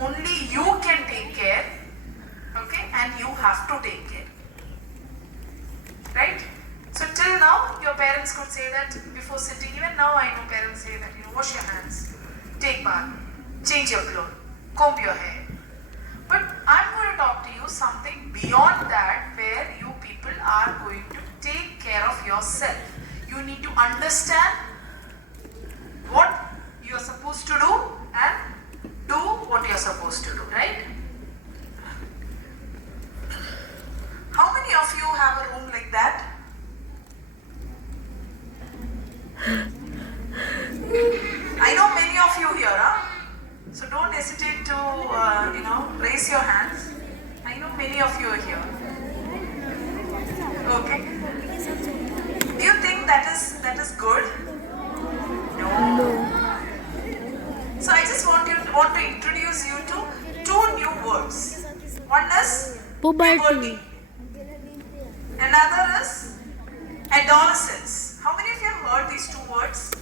only you can take care, okay, and you have to take care, right? So till now, your parents could say that before sitting. Even now, I know parents say that, wash your hands, take bath, change your clothes, comb your hair. But I'm going to talk to you something beyond that, where you people are going to take care of yourself. You need to understand what you are supposed to do and do what you are supposed to do, right? How many of you have a room like that? I know many of you here, huh? So don't hesitate to, raise your hands. I know many of you are here. Okay. Do you think that is good? No. So I just want to introduce you to two new words. One is puberty. Another is adolescence. How many of you have heard these two words?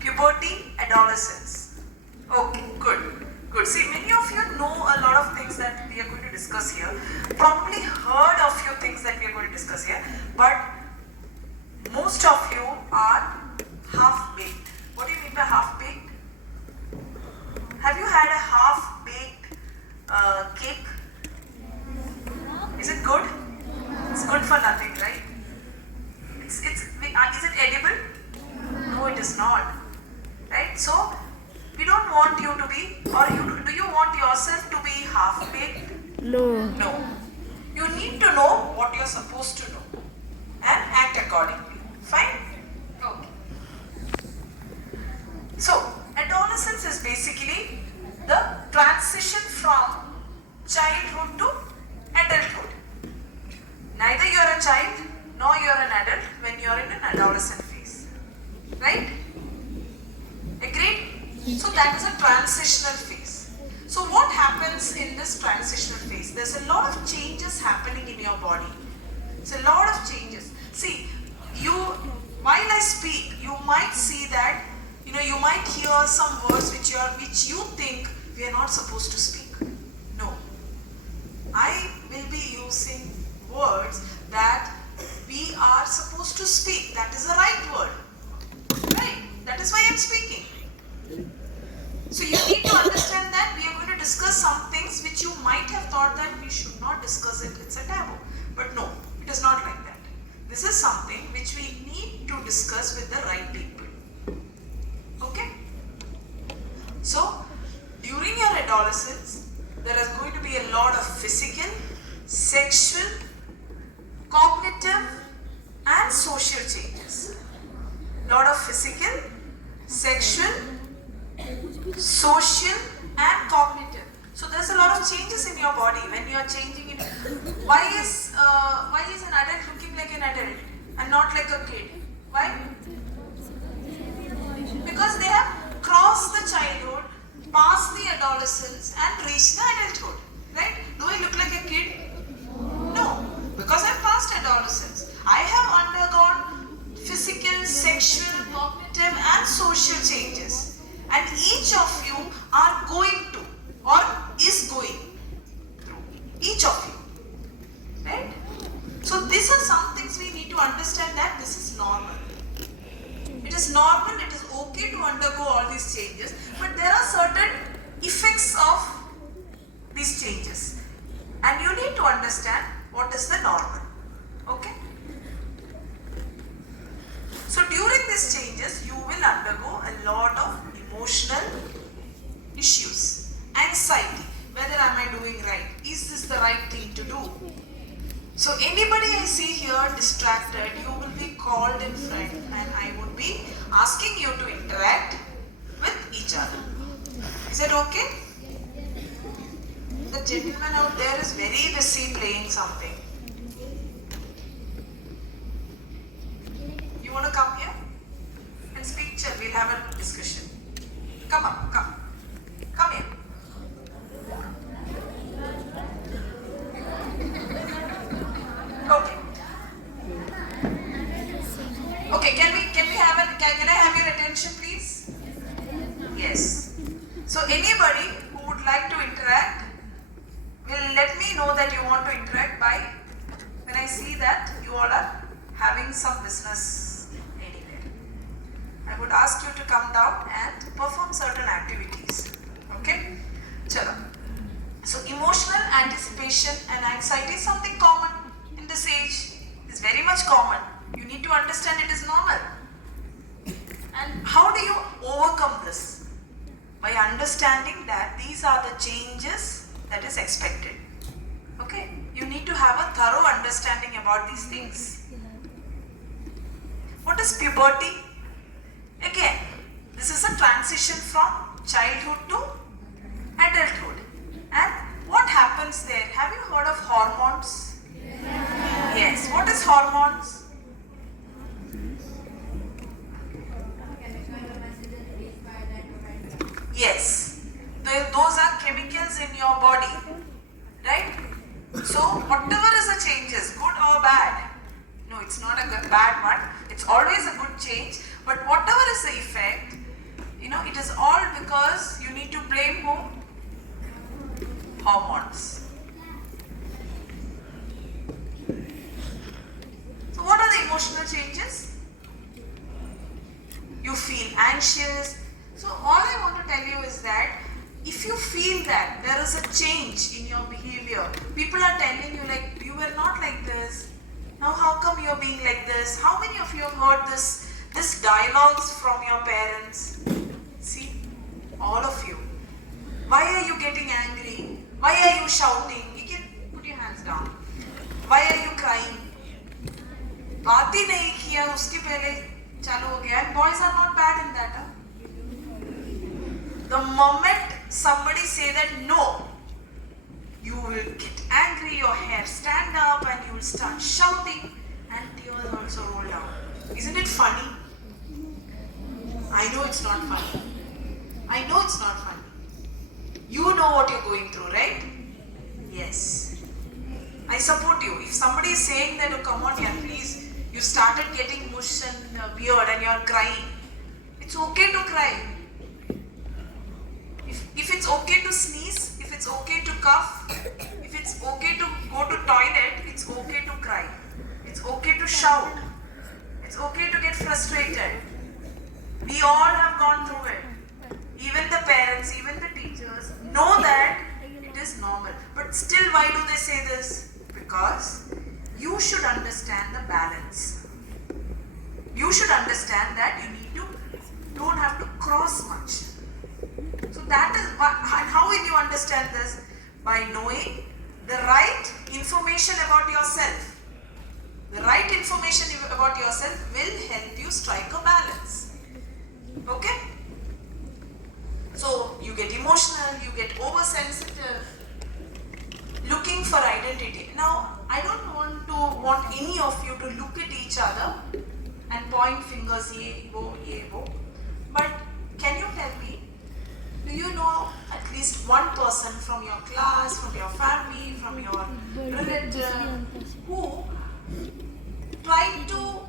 Puberty, adolescence. Okay, good. Good. See, many of you know a lot of things that we are going to discuss here. Probably heard a few things that we are going to discuss here. But most of you are half-baked. What do you mean by half-baked? Have you had a half-baked cake? Is it good? It's good for nothing, right? Is it edible? No, it is not. Right? So, we don't want you to be, do you want yourself to be half-baked? No. No. You need to know what you're supposed to know and act accordingly. Fine? Okay. So, adolescence is basically the transition from childhood to adulthood. Neither you're a child nor you're an adult when you're in an adolescent phase. Right? Agreed? So that is a transitional phase. So what happens in this transitional phase? There's a lot of changes happening in your body. It's a lot of changes. See, while I speak, you might see that, you might hear some words which you think we are not supposed to speak. No. I will be using words that we are supposed to speak. That is the right word. Right? That is why I am speaking. So you need to understand that we are going to discuss some things which you might have thought that we should not discuss it. It's a taboo. But no, it is not like that. This is something which we need to discuss with the right people. Okay? So, during your adolescence, there is going to be a lot of physical, sexual, cognitive and social changes. Lot of physical, sexual, social and cognitive. So there's a lot of changes in your body when you are changing it. Why is an adult looking like an adult and not like a kid? Why? Because they have crossed the childhood, passed the adolescence and reached the adulthood. Right? Do I look like a kid? No. Because I've passed adolescence. I have undergone physical, sexual, cognitive and social changes. And each of you are going to or is going through. Each of you. Right? So these are some things we need to understand, that this is normal. It is normal, it is okay to undergo all these changes, but there are certain effects of these changes. And you need to understand what is the normal. Okay? So during these changes, you will undergo a lot of emotional issues, anxiety, whether am I doing right, is this the right thing to do? So anybody I see here distracted, you will be called in front and I would be asking you to interact with each other. Is it okay? The gentleman out there is very busy playing something. You want to come here and speak? We'll have a discussion. Come up, come. Come here. Okay. Okay, can I have your attention please? Yes. So anybody who would like to interact So emotional anticipation and anxiety is something common in this age. It's very much common. You need to understand it is normal. And how do you overcome this? By understanding that these are the changes that is expected. Okay? You need to have a thorough understanding about these things. What is puberty? Again, this is a transition from childhood to adulthood. And what happens there? Have you heard of hormones? Yes. What is hormones? Yes. Those are chemicals in your body. Right? So, whatever is the changes, good or bad, no, it's not a bad one. It's always a good change. But whatever is the effect, it is all because you need to blame who? Hormones. So what are the emotional changes? You feel anxious. So all I want to tell you is that if you feel that there is a change in your behavior, people are telling you like, you were not like this. Now how come you're being like this? How many of you have heard this dialogues from your parents? See, all of you. Why are you getting angry? Why are you shouting? You can put your hands down. Why are you crying? बात ही नहीं किया उसके पहले चालू हो गया. And boys are not bad in that. The moment somebody say that no, you will get angry, your hair stand up and you will start shouting and tears also roll down. Isn't it funny? I know it's not funny. I know it's not funny. You know what you're going through, right? Yes. I support you. If somebody is saying that, oh, come on here, please, you started getting mush and beard and you're crying, it's okay to cry. If it's okay to sneeze, if it's okay to cough, if it's okay to go to toilet, it's okay to cry. It's okay to shout. It's okay to get frustrated. We all have gone through it. Even the parents, even the teachers know that it is normal. But still, why do they say this? Because you should understand the balance. You should understand that you don't have to cross much. So that is, and how will you understand this? By knowing the right information about yourself. The right information about yourself will help you strike a balance. Okay? So you get emotional, you get oversensitive, looking for identity. Now, I don't want any of you to look at each other and point fingers, ye wo. But can you tell me, do you know at least one person from your class, from your family, from your relative who tried to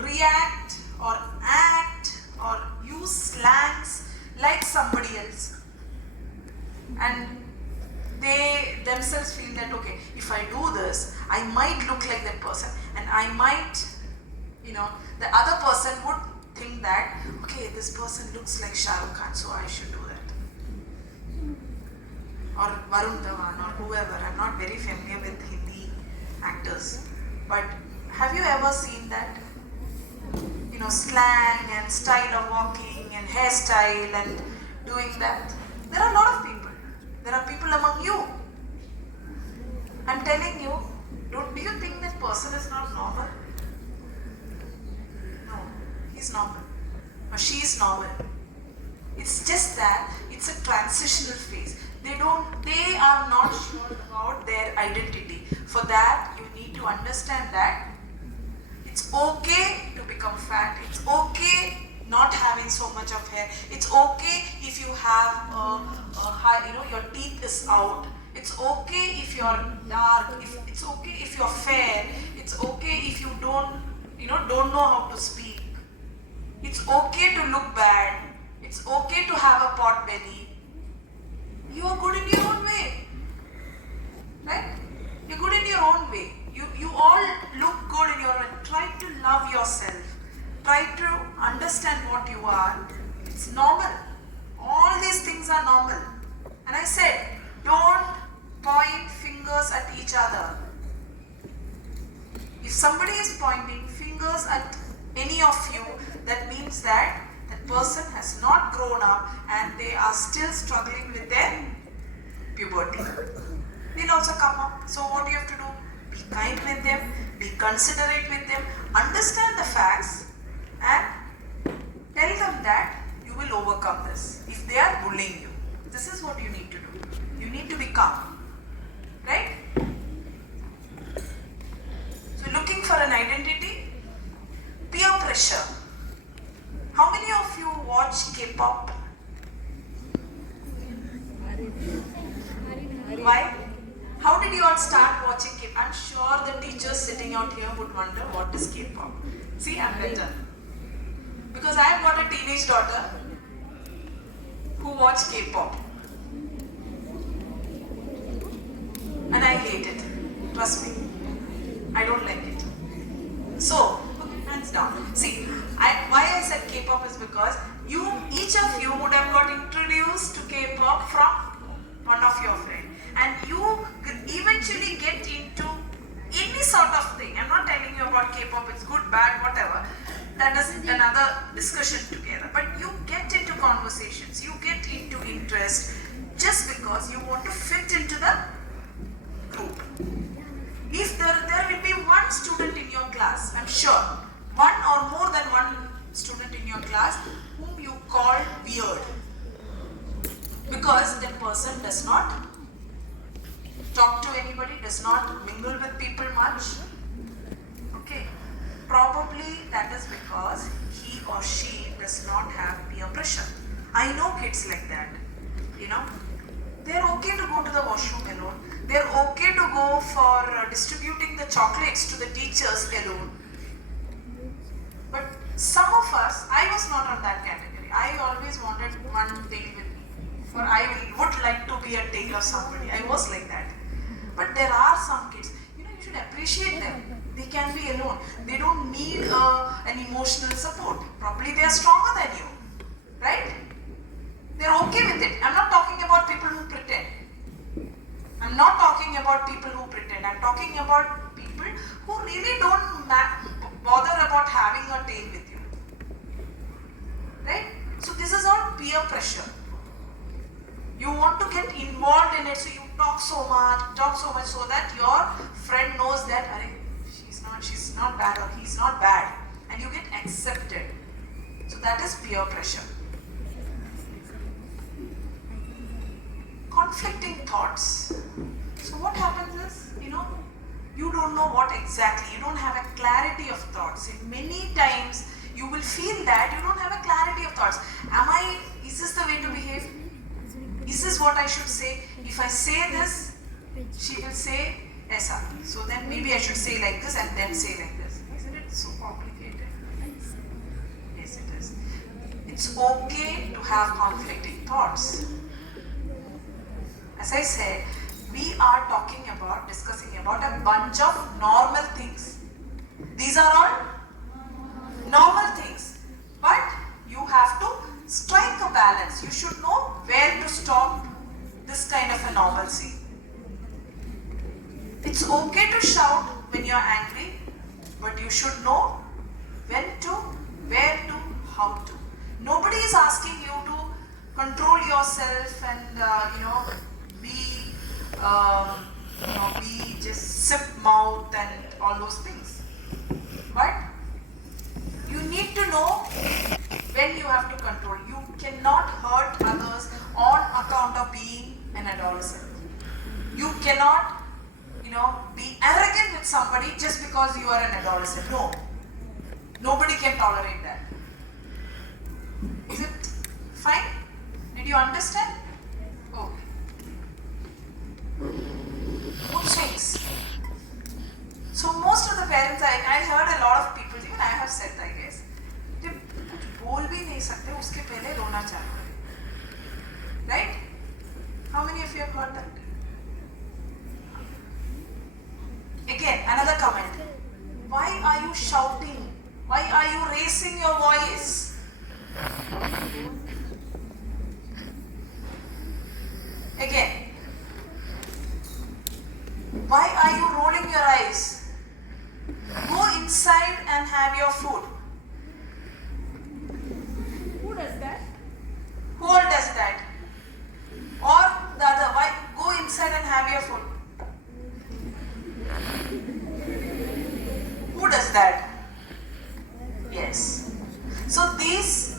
react or act or use slangs like somebody else, and they themselves feel that, okay, if I do this, I might look like that person, and I might, the other person would think that, okay, this person looks like Shah Rukh Khan, so I should do that. Or Varun Dhawan or whoever. I'm not very familiar with Hindi actors, but have you ever seen that? Slang and style of walking and hairstyle and doing that. There are a lot of people. There are people among you. I'm telling you, do you think that person is not normal? No, he's normal. Or she is normal. It's just that it's a transitional phase. They are not sure about their identity. For that, you need to understand that it's okay to become fat. It's okay not having so much of hair. It's okay if you have your teeth is out. It's okay if you're dark. It's okay if you're fair. It's okay if you don't know how to speak. It's okay to look bad. It's okay to have a pot belly. You are good in your own way, right? You're good in your own way. You all look good in your own. Try to love yourself. Try to understand what you are. It's normal. All these things are normal. And I said, Don't point fingers at each other. If somebody is pointing fingers at any of you, that means that that person has not grown up and they are still struggling with their puberty. They'll also come up. So what do you have to do? Be kind with them, be considerate with them, understand the facts and tell them that you will overcome this. If they are bullying you, this is what you need to do. You need to be calm. Right? So looking for an identity, peer pressure. How many of you watch K-pop? Why? How did you all start watching K-pop? I'm sure the teachers sitting out here would wonder what is K-pop. See, I'm better. Because I've got a teenage daughter who watches K-pop. And I hate it. Trust me. I don't like it. So, hands down. See, why I said K-pop is because each of you would have got introduced to K-pop from one of your friends. And you could eventually get into any sort of thing. I'm not telling you about K-pop, it's good, bad, whatever. That is another discussion together. But you get into conversations, you get into interest just because you want to fit into the group. If there will be one student in your class, I'm sure, one or more than one student in your class whom you call weird. Because that person does not talk to anybody, does not mingle with people much. Okay. Probably that is because he or she does not have peer pressure. I know kids like that. You know, they're okay to go to the washroom alone. They're okay to go for distributing the chocolates to the teachers alone. But some of us, I was not on that category. I always wanted one tail with me. For I would like to be a tail of somebody. I was like that. But there are some kids, you should appreciate them. They can be alone. They don't need an emotional support. Probably they are stronger than you. Right? They're okay with it. I'm not talking about people who pretend. I'm not talking about people who pretend. I'm talking about people who really don't bother about having a tail with you. Right? So this is all peer pressure. You want to get involved in it, so you talk so much so that your friend knows that she's not bad or he's not bad, and you get accepted. So that is peer pressure. Conflicting thoughts. So what happens is, you don't know what exactly, you don't have a clarity of thoughts. Many times you will feel that you don't have a clarity of thoughts. Is this the way to behave? Is this what I should say? If I say this, she will say Aisa. So then maybe I should say like this and then say like this. Isn't it so complicated? Yes, it is. It's okay to have conflicting thoughts. As I said, we are discussing about a bunch of normal things. These are all normal things. But you have to strike a balance. You should know where to stop this kind of a normalcy. It's okay to shout when you are angry, but you should know when to, where to, how to. Nobody is asking you to control yourself and be just sip mouth and all those things. But you need to know when you have to control. You cannot hurt others on account of being an adolescent. You cannot, be arrogant with somebody just because you are an adolescent. No. Nobody can tolerate that. Is it fine? Did you understand? Okay. Mood swings. So most of the parents, I heard a lot of people, even I have said, I guess, they बोल भी नहीं सकते उसके पहले रोना चालू करें. Right? How many of you have heard that? Again, another comment. Why are you shouting? Why are you raising your voice? Again, Why are you rolling your eyes? Go inside and have your food. Who does that? Who all does that? Or the other, why go inside and have your food? Who does that? Yes. So this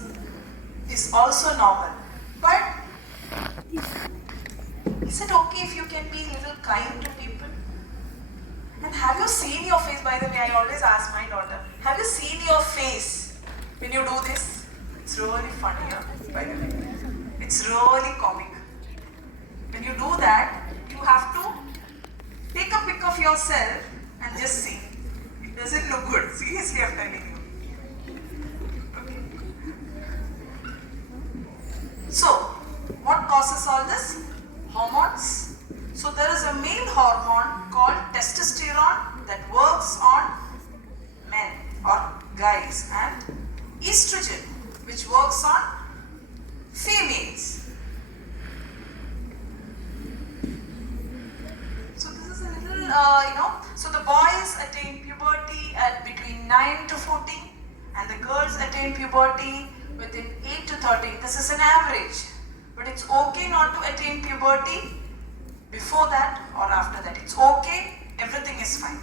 is also normal. But is it okay if you can be a little kind to people? And have you seen your face, by the way, I always ask my daughter, have you seen your face when you do this? It's really funny, by the way. It's really comic. When you do that, you have to take a pic of yourself and just see. It doesn't look good. Seriously, I'm telling you. Okay. So, what causes all this? Hormones. So, there is a male hormone called testosterone that works on men or guys, and estrogen, which works on females. So this is a little, so the boys attain puberty at between 9 to 14 and the girls attain puberty within 8 to 13. This is an average. But it's okay not to attain puberty before that or after that. It's okay, everything is fine.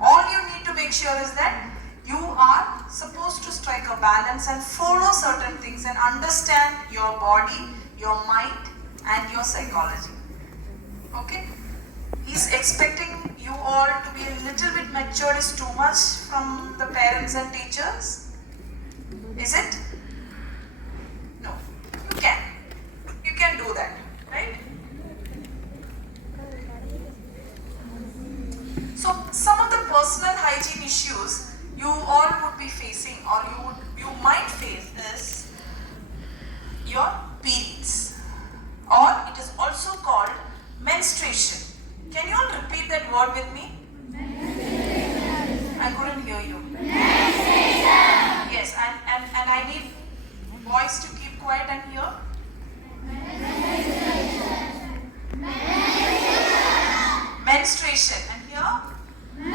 All you need to make sure is that you are supposed to strike a balance and follow certain things and understand your body, your mind and your psychology. Okay? He's expecting you all to be a little bit matured is too much from the parents and teachers. Is it? No. You can. You can do that. Right? So some of the personal hygiene issues you all would be facing or you might face is your periods, or it is also called menstruation. Can you all repeat that word with me? Menstruation. I couldn't hear you. Menstruation. Yes, and I need boys to keep quiet and hear. Menstruation. Menstruation. Menstruation. And here? Menstruation.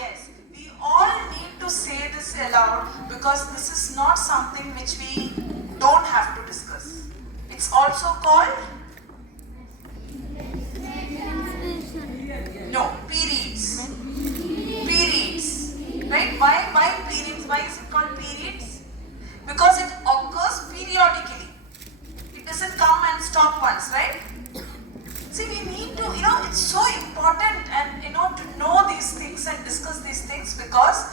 Yes, we all need to say this aloud because this is not something which we don't have to discuss. It's also called no, periods. Periods. Right? Why periods? Why is it called periods? Because it occurs periodically. It doesn't come and stop once, right? See, we need to, it's so important and, to know these things and discuss these things because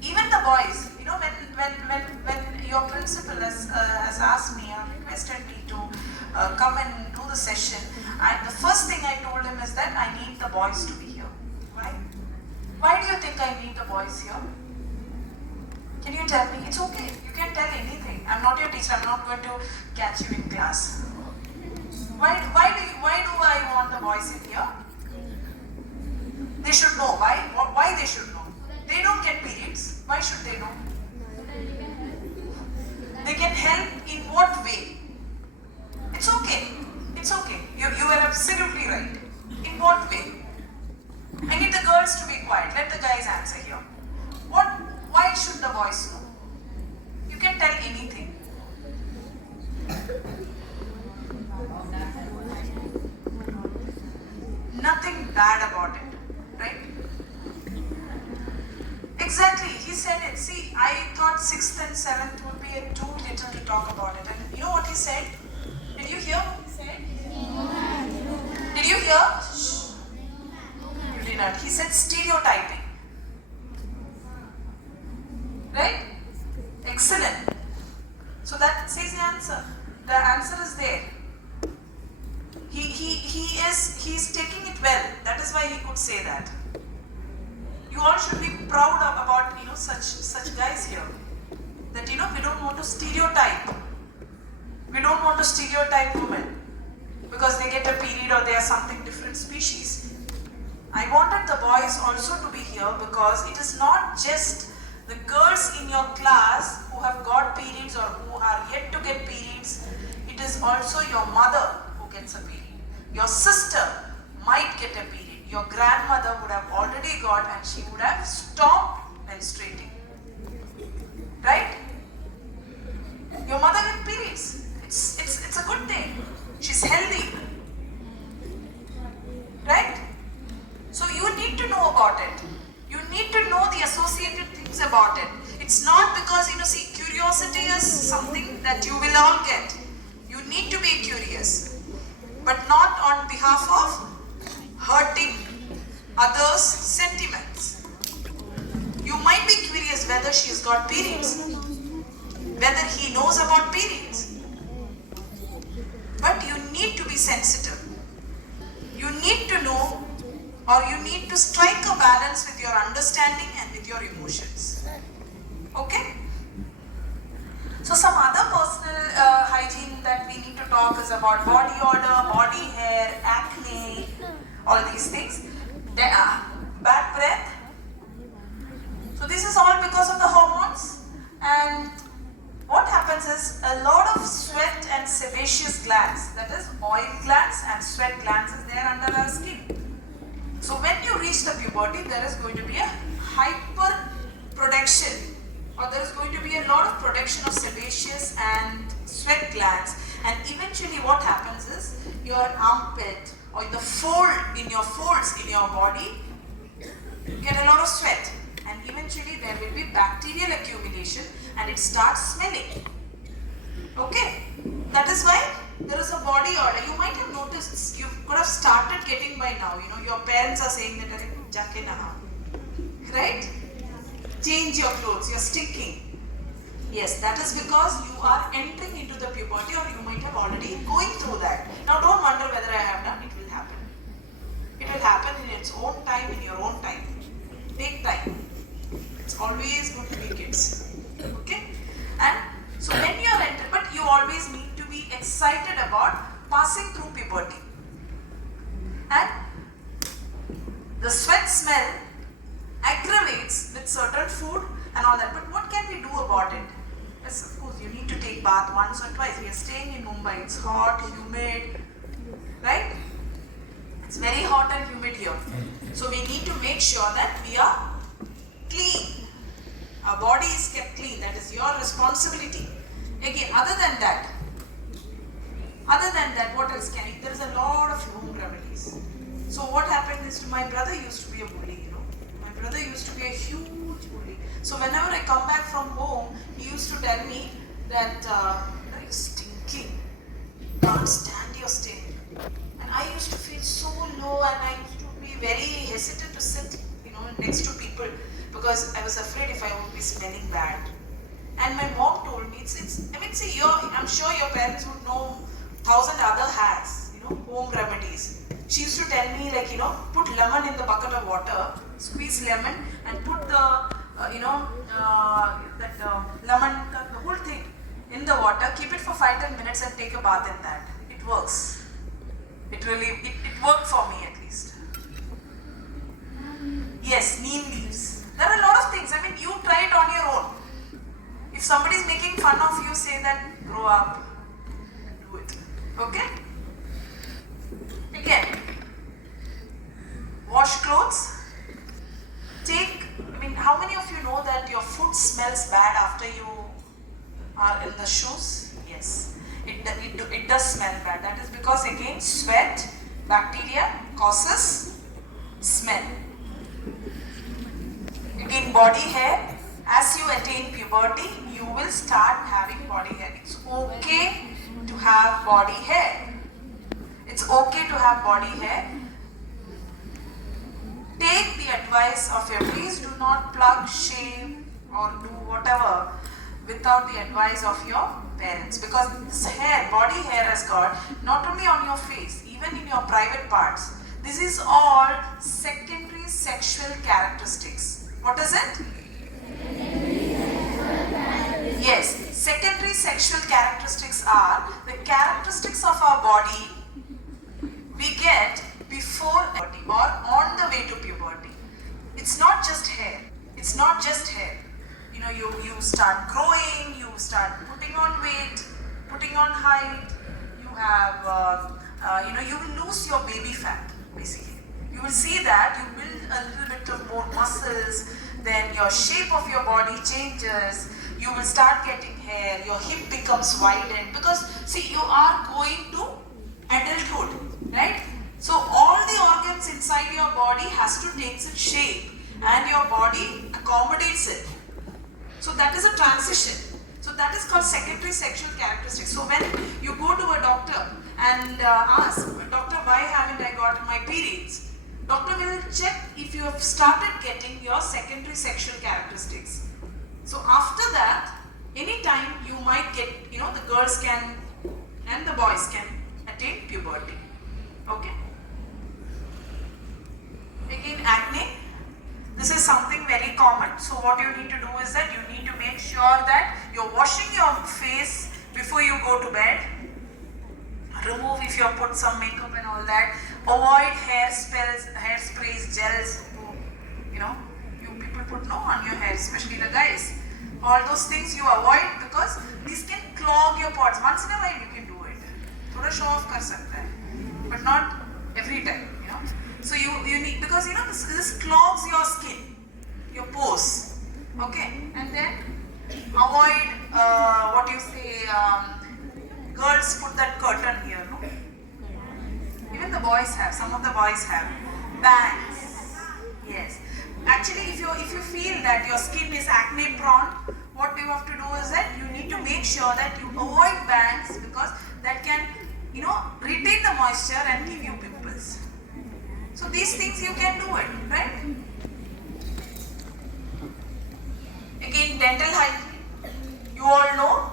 even the boys, when your principal has asked me or requested me to come and do the session, the first thing I told him is that I need the boys to be here. Why? Why do you think I need the boys here? Can you tell me? It's okay. You can tell anything. I'm not your teacher. I'm not going to catch you in class. Why do I want the boys in here? They should know. Why they should know? They don't get periods. Why should they know? They can help in what way? It's okay. It's okay. You are absolutely right. In what way? I need the girls to be quiet. Let the guys answer here. Why should the boys know? You can tell anything. Nothing bad about it, right? Exactly, he said it. See, I thought 6th and 7th would be too little to talk about it. And you know what he said? Did you hear what he said? Did you hear? Shh. You did not. He said stereotyping. Right? Excellent. So that says the answer. The answer is there. He's taking it well. That is why he could say that. You all should be proud about such guys here. That we don't want to stereotype. We don't want to stereotype women because they get a period or they are something different species. I wanted the boys also to be here because it is not just the girls in your class who have got periods or who are yet to get periods. It is also your mother who gets a period, your sister might get a period. Your grandmother would have already got and she would have stopped menstruating. Right? Your mother gets periods. It's a good thing. She's healthy. Right? So you need to know about it. You need to know the associated things about it. It's not because, see, curiosity is something that you will all get. You need to be curious, but not on behalf of hurting others' sentiments. You might be curious whether she's got periods, whether he knows about periods, but you need to be sensitive. You need to know, or you need to strike a balance with your understanding and with your emotions. Okay? So some other personal hygiene that we need to talk is about body odor, body hair, acne, all these things. Bad breath. So this is all because of the hormones. And what happens is a lot of sweat and sebaceous glands, that is oil glands and sweat glands, is there under our skin. So when you reach the puberty, there is going to be a hyper production, or there is going to be a lot of production of sebaceous and sweat glands, and eventually what happens is your armpit or the fold in your folds in your body get a lot of sweat, and eventually there will be bacterial accumulation and it starts smelling. Okay, that is why there is a body odor. You might have noticed, you could have started getting by now, your parents are saying that, "Jaake naha," right? Change your clothes, you're stinking. Yes, that is because you are entering into the puberty, or you might have already going through that. Now don't wonder whether I have done, it will happen. It will happen in its own time, in your own time. Take time. It's always going to be kids. Okay? And so when you are entering, but you always need to be excited about passing through puberty. And the sweat smell aggravates with certain food and all that. But what can we do about it? Yes, of course, you need to take bath once or twice. We are staying in Mumbai. It's hot, humid, right? It's very hot and humid here. So we need to make sure that we are clean. Our body is kept clean. That is your responsibility. Again, other than that, what else can you? There is a lot of home remedies. So what happened is, my brother used to be a bully, My brother used to be a huge bully. So whenever I come back from home, he used to tell me that, "You're stinking. Can't stand your stink." And I used to feel so low, and I used to be very hesitant to sit, next to people, because I was afraid if I would be smelling bad. And my mom told me, I'm sure your parents would know 1,000 other hacks, home remedies. She used to tell me, put lemon in the bucket of water, squeeze lemon, and put the, lemon, the whole thing in the water, keep it for 5-10 minutes and take a bath in that. It works. It worked for me at least. Yes, neem leaves. There are a lot of things. You try it on your own. If somebody is making fun of you, say that, grow up, do it. Okay? Again, wash clothes. How many of you know that your foot smells bad after you are in the shoes? Yes, it does smell bad. That is because, again, sweat, bacteria causes smell. Again, body hair. As you attain puberty, you will start having body hair. It's okay to have body hair. It's okay to have body hair. Take the advice of your, please do not plug, shave, or do whatever without the advice of your parents, because this hair, body hair has got not only on your face, even in your private parts. This is all secondary sexual characteristics. What is it? Yes, secondary sexual characteristics are the characteristics of our body we get before puberty or on the way to puberty. It's not just hair. It's not just hair. You start growing, you start putting on weight, putting on height, you have, you will lose your baby fat. basically. You will see that you build a little bit of more muscles, then your shape of your body changes, you will start getting hair, your hip becomes widened, because see, you are going to adulthood, right? So all the organs inside your body has to take its shape and your body accommodates it. So that is a transition. So that is called secondary sexual characteristics. So when you go to a doctor and ask, doctor, why haven't I got my periods? Doctor will check if you have started getting your secondary sexual characteristics. So after that, anytime you might get, the girls can and the boys can attain puberty. Okay? Again, acne. This is something very common. So what you need to do is that you need to make sure that you're washing your face before you go to bed. Remove if you have put some makeup and all that. Avoid hairsprays, gels. You people put on your hair, especially the guys. All those things you avoid because these can clog your pores. Once in a while you can do it. Thoda show off kar sakta hai, but not every time. So you need, because this clogs your skin, your pores. Okay, and then avoid girls put that curtain here, no? Even the boys have, some of the boys have bangs. Yes. Actually, if you feel that your skin is acne prone, what you have to do is that you need to make sure that you avoid bangs, because that can, retain the moisture and give you pimples. So these things you can do it, right? Again, dental hygiene. You all know.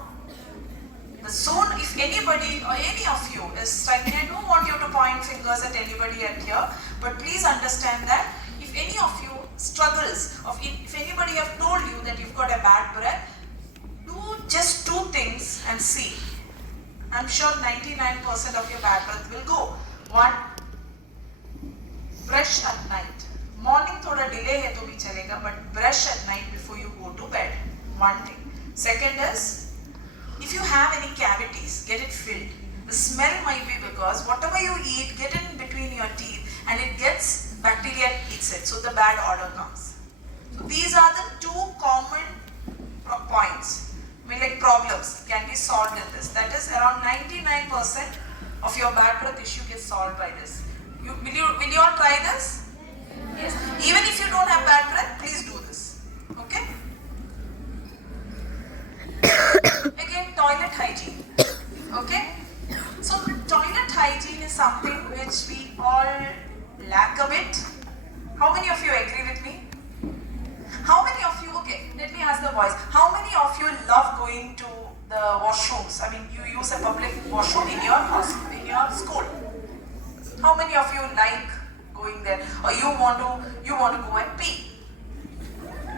Soon, if anybody or any of you is striking, I don't want you to point fingers at anybody at here, but please understand that if any of you struggles, if anybody have told you that you've got a bad breath, do just two things and see. I'm sure 99% of your bad breath will go. One, brush at night. Morning thoda delay hai to bhi chalega, but brush at night before you go to bed. One thing. Second is, if you have any cavities, get it filled. The smell might be because whatever you eat, get in between your teeth and it gets bacteria and eats it. So the bad odor comes. So these are the two common points. Problems can be solved in this. That is around 99% of your bad breath issue gets solved by this. Will you all try this? Yes. Even if you don't have bad breath, please do this. Okay? Again, toilet hygiene. Okay? So toilet hygiene is something which we all lack a bit. How many of you agree with me? How many of you, okay, let me ask the boys. How many of you love going to the washrooms? I mean, you use a public washroom in your school. How many of you like going there? Or you want to go and pee?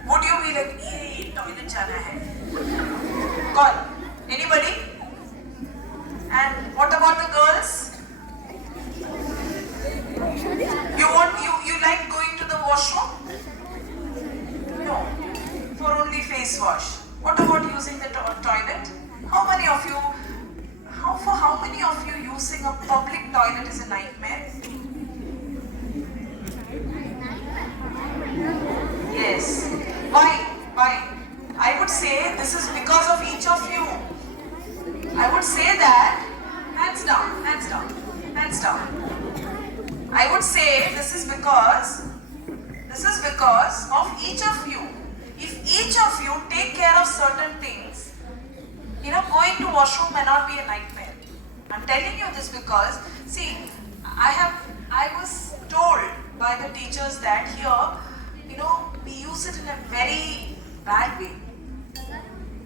Would you be like, hey, toilet jana hai? Call. Anybody? And what about the girls? You like going to the washroom? No. For only face wash. What about using the toilet? How many of you using a public toilet is a nightmare? Yes. Why? I would say this is because of each of you. I would say that, hands down. I would say this is because of each of you. If each of you take care of certain things, going to washroom may not be a nightmare. I'm telling you this because, see, I was told by the teachers that here, we use it in a very bad way.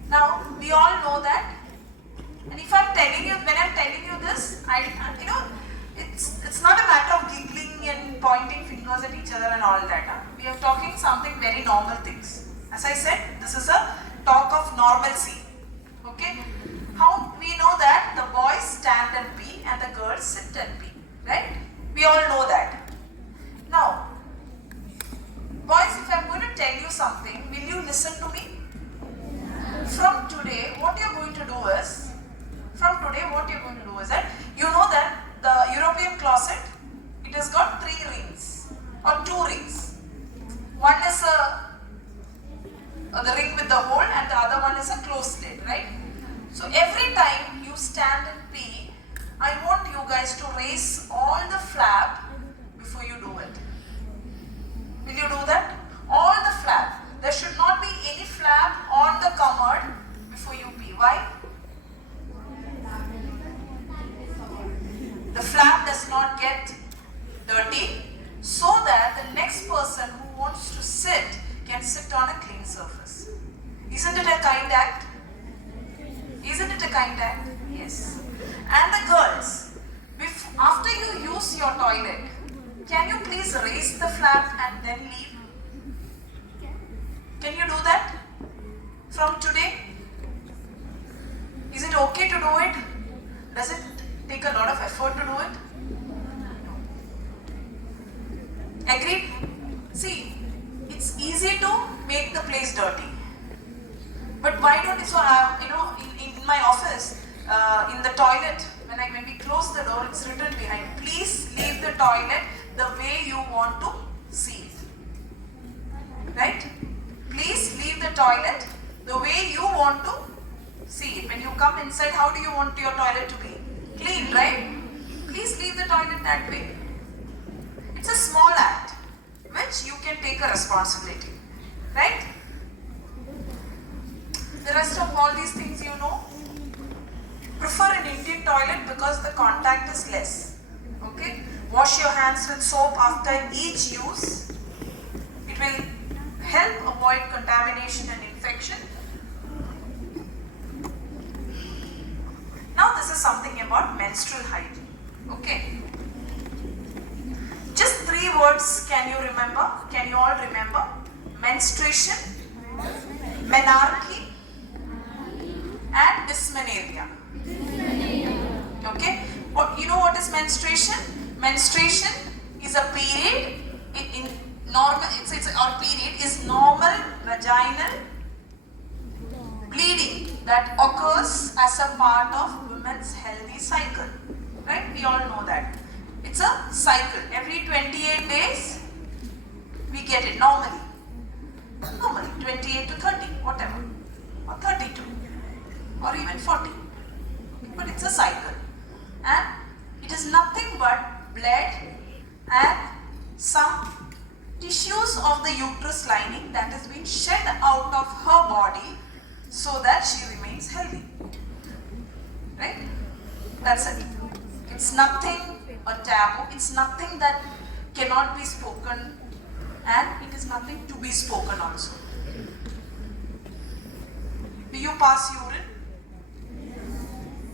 Now, we all know that. And if when I'm telling you this, it's not a matter of giggling and pointing fingers at each other and all that. We are talking something very normal things. As I said, this is a talk of normalcy. Okay? How we know that the boys stand and pee and the girls sit and pee. Right? We all know that. Now, boys, if I'm going to tell you something, will you listen to me? From today, what you're going to do is that you know that the European closet, it has got 3 guys to raise all the flap before you do it. Will you do that? All the flap. There should not be any flap on the commode before you pee. Why? The flap does not get dirty so that the next person who wants to sit can sit on a clean surface. Isn't it a kind act? Isn't it a kind act? Yes. And the girls, after you use your toilet, can you please raise the flap and then leave? Can you do that from today? Is it okay to do it? Does it take a lot of effort to do it? No. Agreed? See, it's easy to make the place dirty. But why don't so in my office, in the toilet, when we close the door, it's written behind, please leave the toilet the way you want to see it. Right? Please leave the toilet the way you want to see it. When you come inside, how do you want your toilet to be? Clean, right? Please leave the toilet that way. It's a small act which you can take a responsibility. Right? The rest of all these things you know. Prefer an Indian toilet because the contact is less. Okay? Wash your hands with soap after each use. It will help avoid contamination and infection. Now this is something about menstrual hygiene. Okay? Just 3 words can you remember? Can you all remember? Menstruation, menarche, and dysmenorrhea. Okay? You know what is menstruation? Menstruation is a period in normal. Our period is normal vaginal bleeding that occurs as a part of women's healthy cycle. Right? We all know that. It's a cycle. Every 28 days we get it normally. Normally 28 to 30, whatever, or 32, or even 40. But it's a cycle, and it is nothing but blood and some tissues of the uterus lining that has been shed out of her body so that she remains healthy. Right? That's it. It's nothing a taboo. It's nothing that cannot be spoken, and it is nothing to be spoken also. Do you pass urine?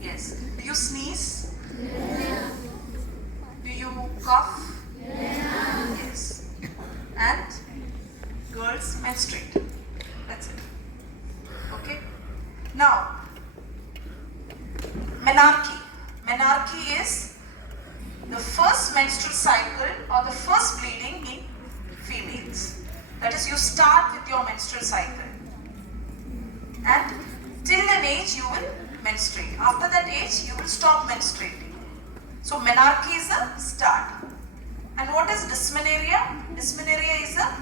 Yes. Do you sneeze? Do you cough? Yes. And girls menstruate. That's it. Okay? Now, menarche. Menarche is the first menstrual cycle or the first bleeding in females. That is, you start with your menstrual cycle, and till an age you will menstruate. After that age you will stop menstruating. So menarche is a start. And what is dysmenorrhea? Dysmenorrhea is a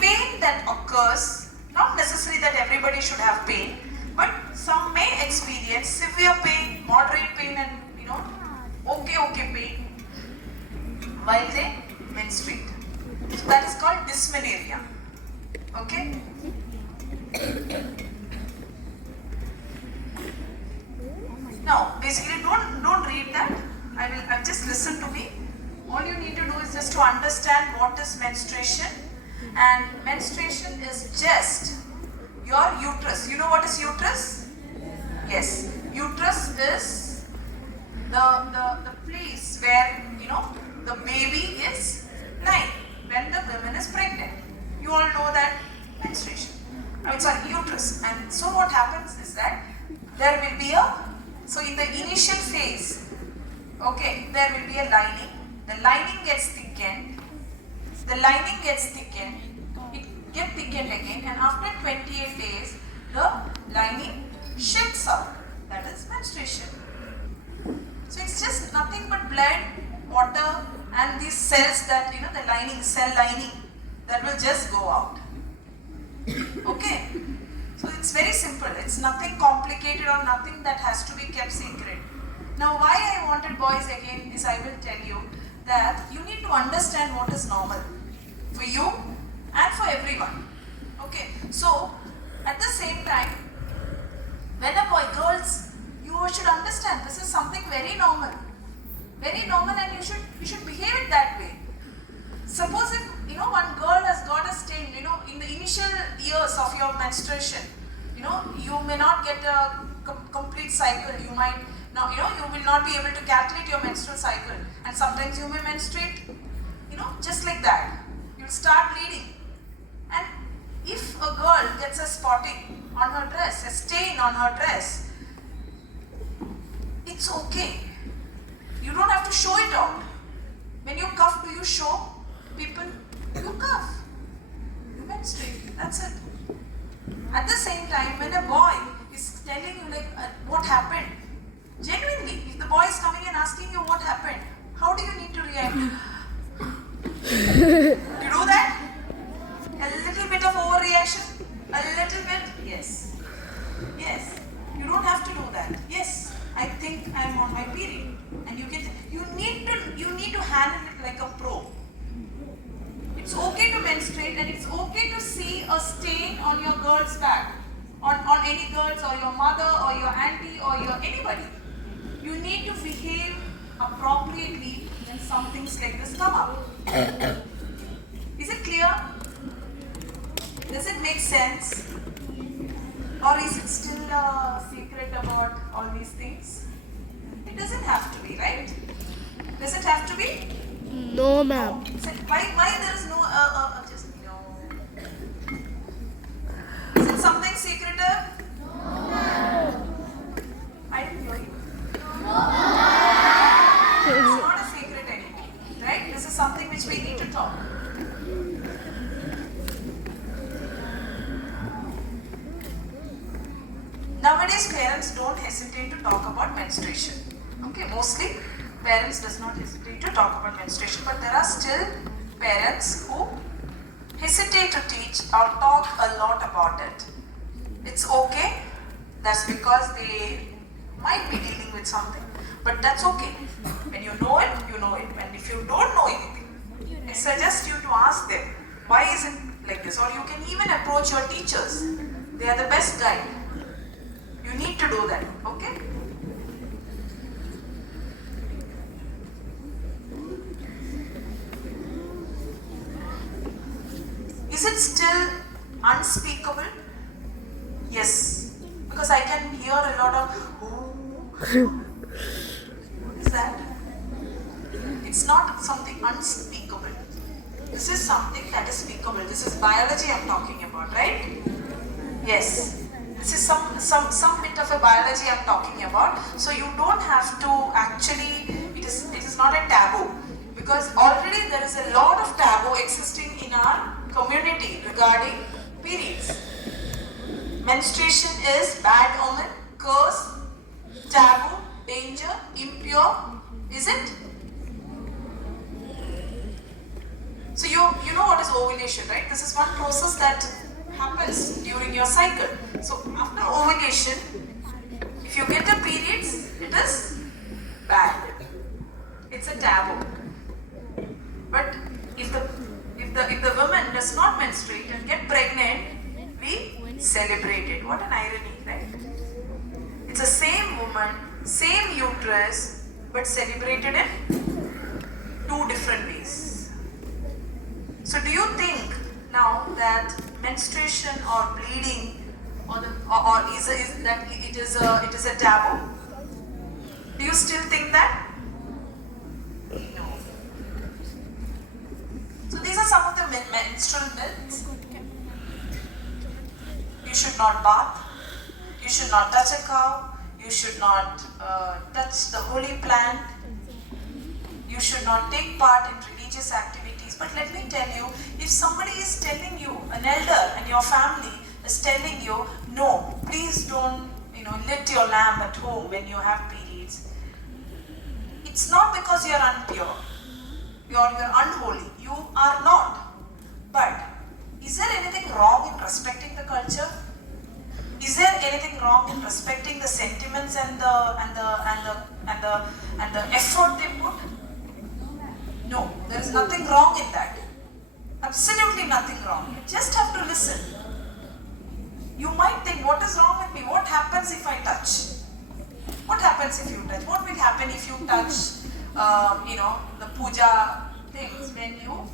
pain that occurs. Not necessarily that everybody should have pain, but some may experience severe pain, moderate pain, and okay pain while they menstruate. So that is called dysmenorrhea. Okay? Now, basically, don't read that. I just listen to me. All you need to do is just to understand what is menstruation, and menstruation is just your uterus. You know what is uterus? Yes, uterus is the place where the baby is lying when the woman is pregnant. You all know that menstruation. Uterus. And so what happens is that there will be in the initial phase, okay, there will be a lining. The lining gets thickened. The lining gets thickened. It gets thickened again, and after 28 days, the lining shifts out. That is menstruation. So it's just nothing but blood, water, and these cells that the lining, cell lining, that will just go out. Okay? So it's very simple. It's nothing complicated or nothing that has to be kept secret. Now why I wanted boys again is I will tell you that you need to understand what is normal for you and for everyone. Okay, so at the same time, when a boy, girls, you should understand this is something very normal, and you should behave it that way. Suppose if one girl has got a stain, in the initial years of your menstruation, you may not get a complete cycle. You might now, you will not be able to calculate your menstrual cycle, and sometimes you may menstruate, just like that. You'll start bleeding, and if a girl gets a spotting on her dress, a stain on her dress, it's okay. You don't have to show it out. When you cough, do you show people? You cough. You menstruate. That's it. At the same time, when a boy is telling you what happened, genuinely, if the boy is coming and asking you what happened, how do you need to react? You do that? A little bit of overreaction? A little bit? Yes. Yes. You don't have to do that. Yes, I think I'm on my period. And you need to handle it like a pro. It's okay to menstruate, and it's okay to see a stain on your girl's back, on any girls, or your mother, or your auntie, or your anybody. You need to behave appropriately when some things like this come up. Is it clear? Does it make sense? Or is it still a secret about all these things? It doesn't have to be, right? Does it have to be? No, ma'am. So why there is no just no? Is it something secretive? No. I didn't hear you. It's not a secret anymore, right? This is something which we need to talk. Nowadays, parents don't hesitate to talk about menstruation. Okay, mostly parents does not hesitate to talk about menstruation, but there are still parents who hesitate to teach or talk a lot about it. It's okay. That's because they might be dealing with something, but that's okay. When you know it, you know it. And if you don't know anything, I suggest you to ask them, why is it like this? Or you can even approach your teachers. They are the best guide. You need to do that, okay? Is it still unspeakable? Yes, because I can hear a lot of what is that? It's not something unspeakable. This is something that is speakable. This is biology I'm talking about, right? Yes. This is some bit of a biology I'm talking about. So you don't have to actually, it is not a taboo, because already there is a lot of taboo existing in our community regarding periods. Menstruation is bad omen, curse, taboo, danger, impure, is it? So you know what is ovulation, right? This is one process that happens during your cycle. So after ovulation, if you get a periods, it is bad. It's a taboo. But if the woman does not menstruate and get pregnant, we celebrate it. What an irony, right? It's the same woman, same uterus, but celebrated in two different ways. So do you think now that menstruation or bleeding or is that it is a taboo? Do you still think that? No. So these are some of the menstrual myths. You should not bath. You should not touch a cow. You should not touch the holy plant. You should not take part in religious activities. But let me tell you, if somebody is telling you, an elder in your family is telling you, no, please don't, lit your lamp at home when you have periods. It's not because you're impure, you're unholy. You are not. But is there anything wrong in respecting the culture? Is there anything wrong in respecting the sentiments and the effort they put? No, there is nothing wrong in that. Absolutely nothing wrong. You just have to listen. You might think, what is wrong with me? What happens if I touch? What happens if you touch? What will happen if you touch, the puja things when you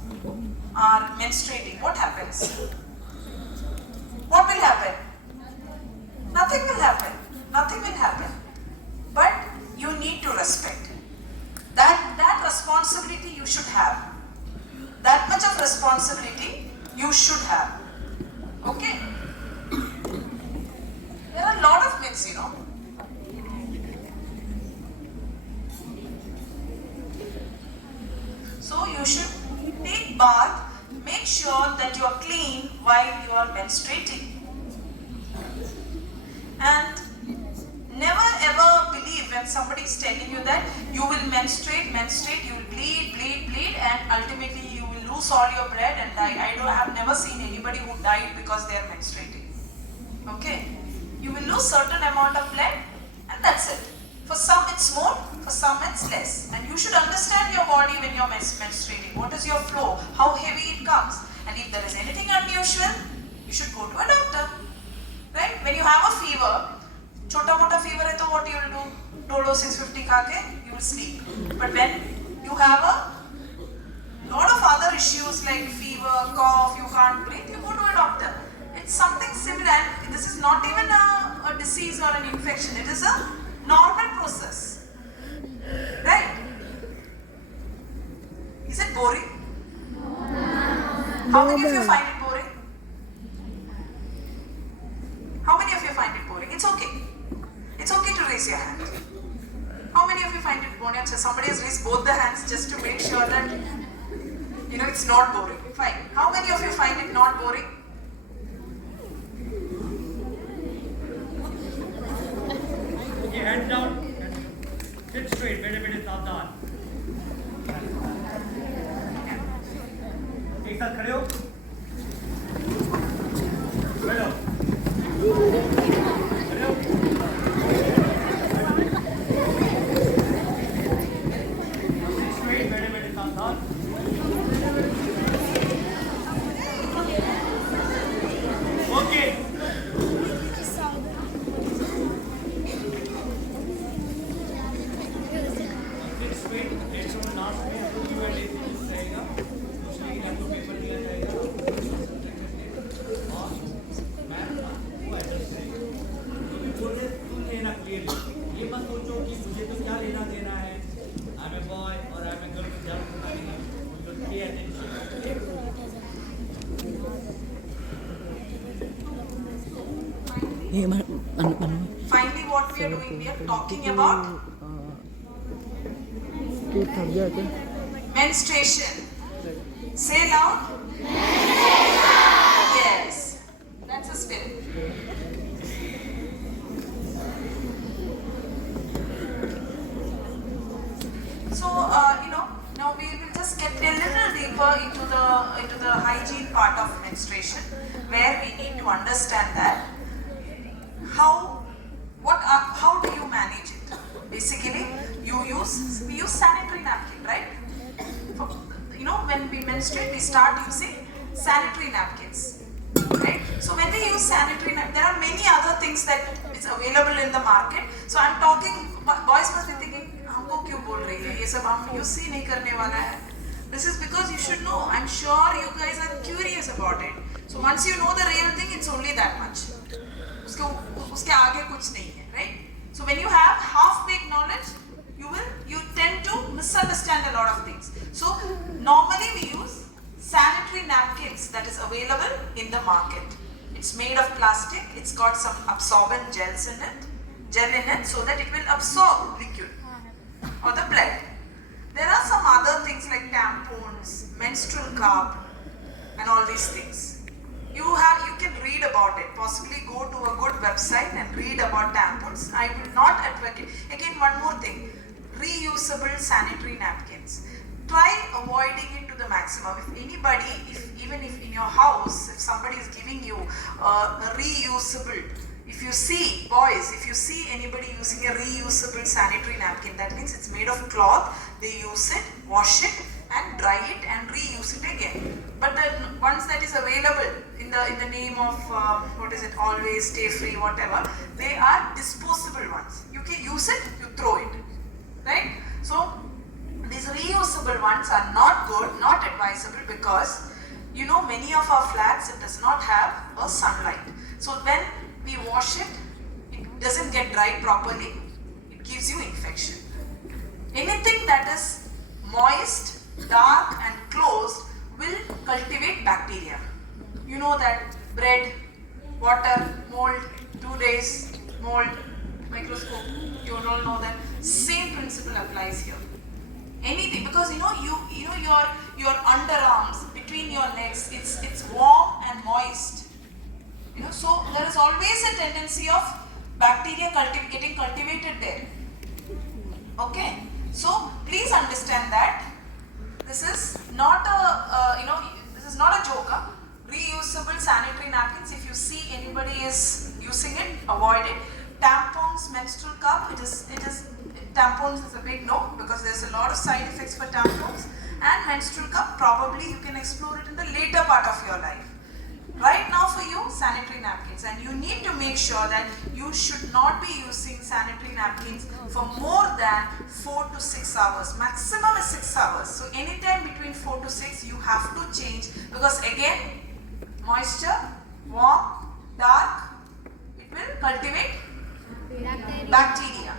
are menstruating? What happens? What will happen? Nothing will happen. Nothing will happen. But you need to respect. That responsibility you should have. That much of responsibility you should have. Okay? There are a lot of myths, So you should take bath, make sure that you are clean while you are menstruating. And never ever believe when somebody is telling you that you will menstruate, you will bleed, and ultimately you will lose all your blood and die. I have never seen anybody who died because they are menstruating. Okay? You will lose certain amount of blood and that's it. For some it's more, for some it's less. And you should understand your body when you're menstruating. What is your flow? How heavy it comes? And if there is anything unusual, you should go to a doctor. Right? When you have a fever, chota mota fever hai to what you will do? Dolo 650 kake, you will sleep. But when you have a lot of other issues like fever, cough, you can't breathe, you go to a doctor. It's something similar. This is not even a disease or an infection. It is a normal process. Right? Is it boring? How many of you find it boring? How many of you find it boring? It's okay. It's okay to raise your hand. How many of you find it boring? So somebody has raised both the hands just to make sure that it's not boring. Fine. How many of you find it not boring? Okay, hands down. Sit straight. Wait a minute, Tata. एक साथ खड़े हो बैठो खड़े हो straight बैठे बैठे साथ साथ okay Finally, what we are doing, we are talking about menstruation. Say loud. Yes, that's a spirit. So now we will just get a little deeper into the hygiene part of menstruation, where we need to understand that how do you manage it? Basically, we use sanitary napkin, right? When we menstruate, we start using sanitary napkins, right? So when we use sanitary napkins, there are many other things that is available in the market. So I'm talking, boys must be thinking, हमको क्यों बोल रही है? ये सब हम use ही नहीं करने वाला है. This is because you should know. I'm sure you guys are curious about it. So once you know the real thing, it's only that much. उसके आगे कुछ नहीं है, right? So when you have half-baked knowledge, you tend to misunderstand a lot of things. So normally we use sanitary napkins that is available in the market. It's made of plastic. It's got some absorbent gel in it, so that it will absorb liquid or the blood. There are some other things like tampons, menstrual cup, and all these things. You can read about it. Possibly go to a good website and read about tampons. I will not advocate. Again, one more thing. Reusable sanitary napkins. Try avoiding it to the maximum. Even if in your house, if somebody is giving you a reusable If you see, boys, if you see anybody using a reusable sanitary napkin, that means it's made of cloth. They use it, wash it, and dry it, and reuse it again. But the ones that is available in the name of always stay free, whatever, they are disposable ones. You can use it, you throw it, right? So these reusable ones are not good, not advisable, because many of our flats, it does not have a sunlight. So when we wash it, it doesn't get dried properly, it gives you infection. Anything that is moist, dark and closed will cultivate bacteria. You know that bread, water, mold, 2 days, mold, microscope, you all know that. Same principle applies here. Anything, because your underarms, between your legs, it's warm and moist. So there is always a tendency of bacteria getting cultivated there. Okay, so please understand that this is not a joke. Reusable sanitary napkins. If you see anybody is using it, avoid it. Tampons, menstrual cup. Tampons is a big no, because there's a lot of side effects for tampons. And menstrual cup, probably you can explore it in the later part of your life. Right now for you, sanitary napkins, and you need to make sure that you should not be using sanitary napkins for more than 4 to 6 hours. Maximum is 6 hours. So anytime between 4 to 6, you have to change, because again, moisture, warm, dark, it will cultivate bacteria.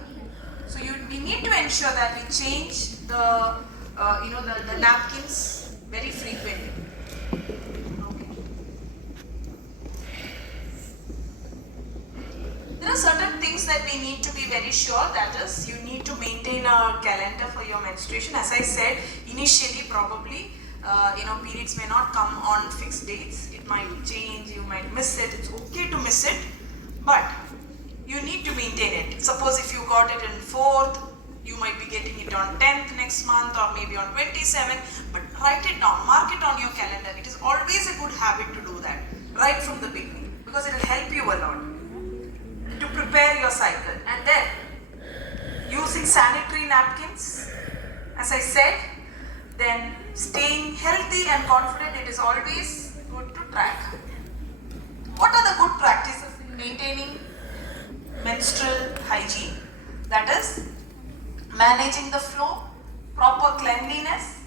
So we need to ensure that we change the napkins very frequently. There are certain things that we need to be very sure, that is, you need to maintain a calendar for your menstruation. As I said, initially probably, periods may not come on fixed dates. It might change, you might miss it. It's okay to miss it, but you need to maintain it. Suppose if you got it in 4th, you might be getting it on 10th next month, or maybe on 27th, but write it down, mark it on your calendar. It is always a good habit to do that, right from the beginning, because it will help you a lot to prepare your cycle. And then, using sanitary napkins, as I said, then staying healthy and confident, it is always good to track. What are the good practices in maintaining menstrual hygiene? That is, managing the flow, proper cleanliness,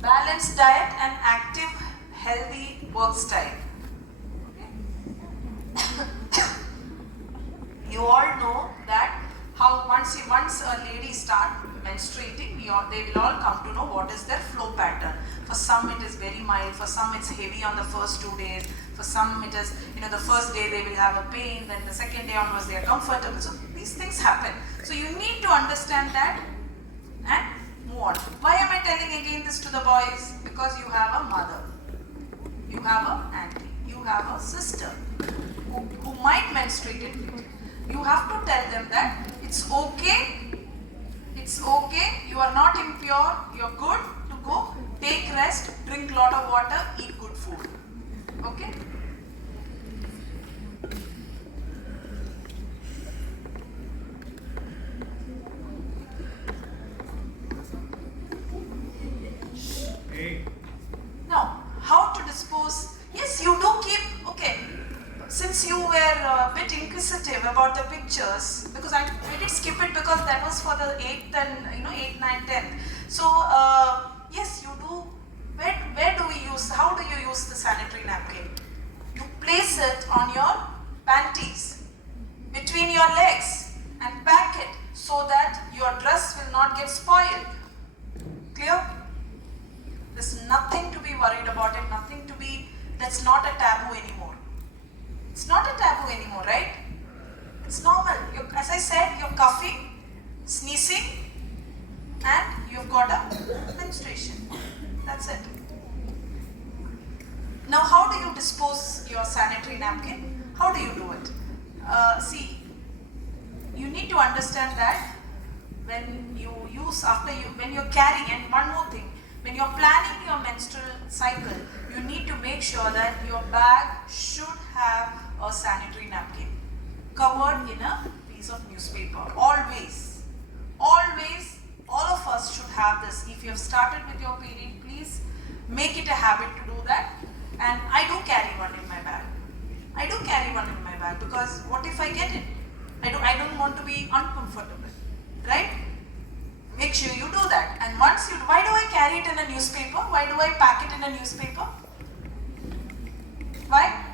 balanced diet and active, healthy work style. Okay. You all know that how once a lady start menstruating, they will all come to know what is their flow pattern. For some it is very mild, for some it's heavy on the first 2 days, for some it is, the first day they will have a pain, then the second day onwards they are comfortable. So these things happen. So you need to understand that and move on. Why am I telling again this to the boys? Because you have a mother, you have an auntie, you have a sister who might menstruate it with you. You have to tell them that it's okay, you are not impure, you're good to go, take rest, drink lot of water, eat good food. Okay? Now, how to dispose? Yes, you do keep, okay. Since you were a bit inquisitive about the pictures, because I did skip it because that was for the 8th and 8th, 9th, 10th. So yes, you do. Where do we use? How do you use the sanitary napkin? You place it on your panties, between your legs, and pack it so that your dress will not get spoiled. Clear? There's nothing to be worried about it. That's not a taboo anymore. It's not a taboo anymore, right? It's normal. As I said, you're coughing, sneezing, and you've got a menstruation. That's it. Now, how do you dispose your sanitary napkin? How do you do it? See, you need to understand that when you're carrying, and one more thing, when you're planning your menstrual cycle, you need to make sure that your bag should have a sanitary napkin. covered in a piece of newspaper. Always. Always, all of us should have this. If you have started with your period, please make it a habit to do that. And I do carry one in my bag. I do carry one in my bag because what if I get it? I don't want to be uncomfortable, right? Make sure you do that. And once you, why do I carry it in a newspaper? Why do I pack it in a newspaper? Why?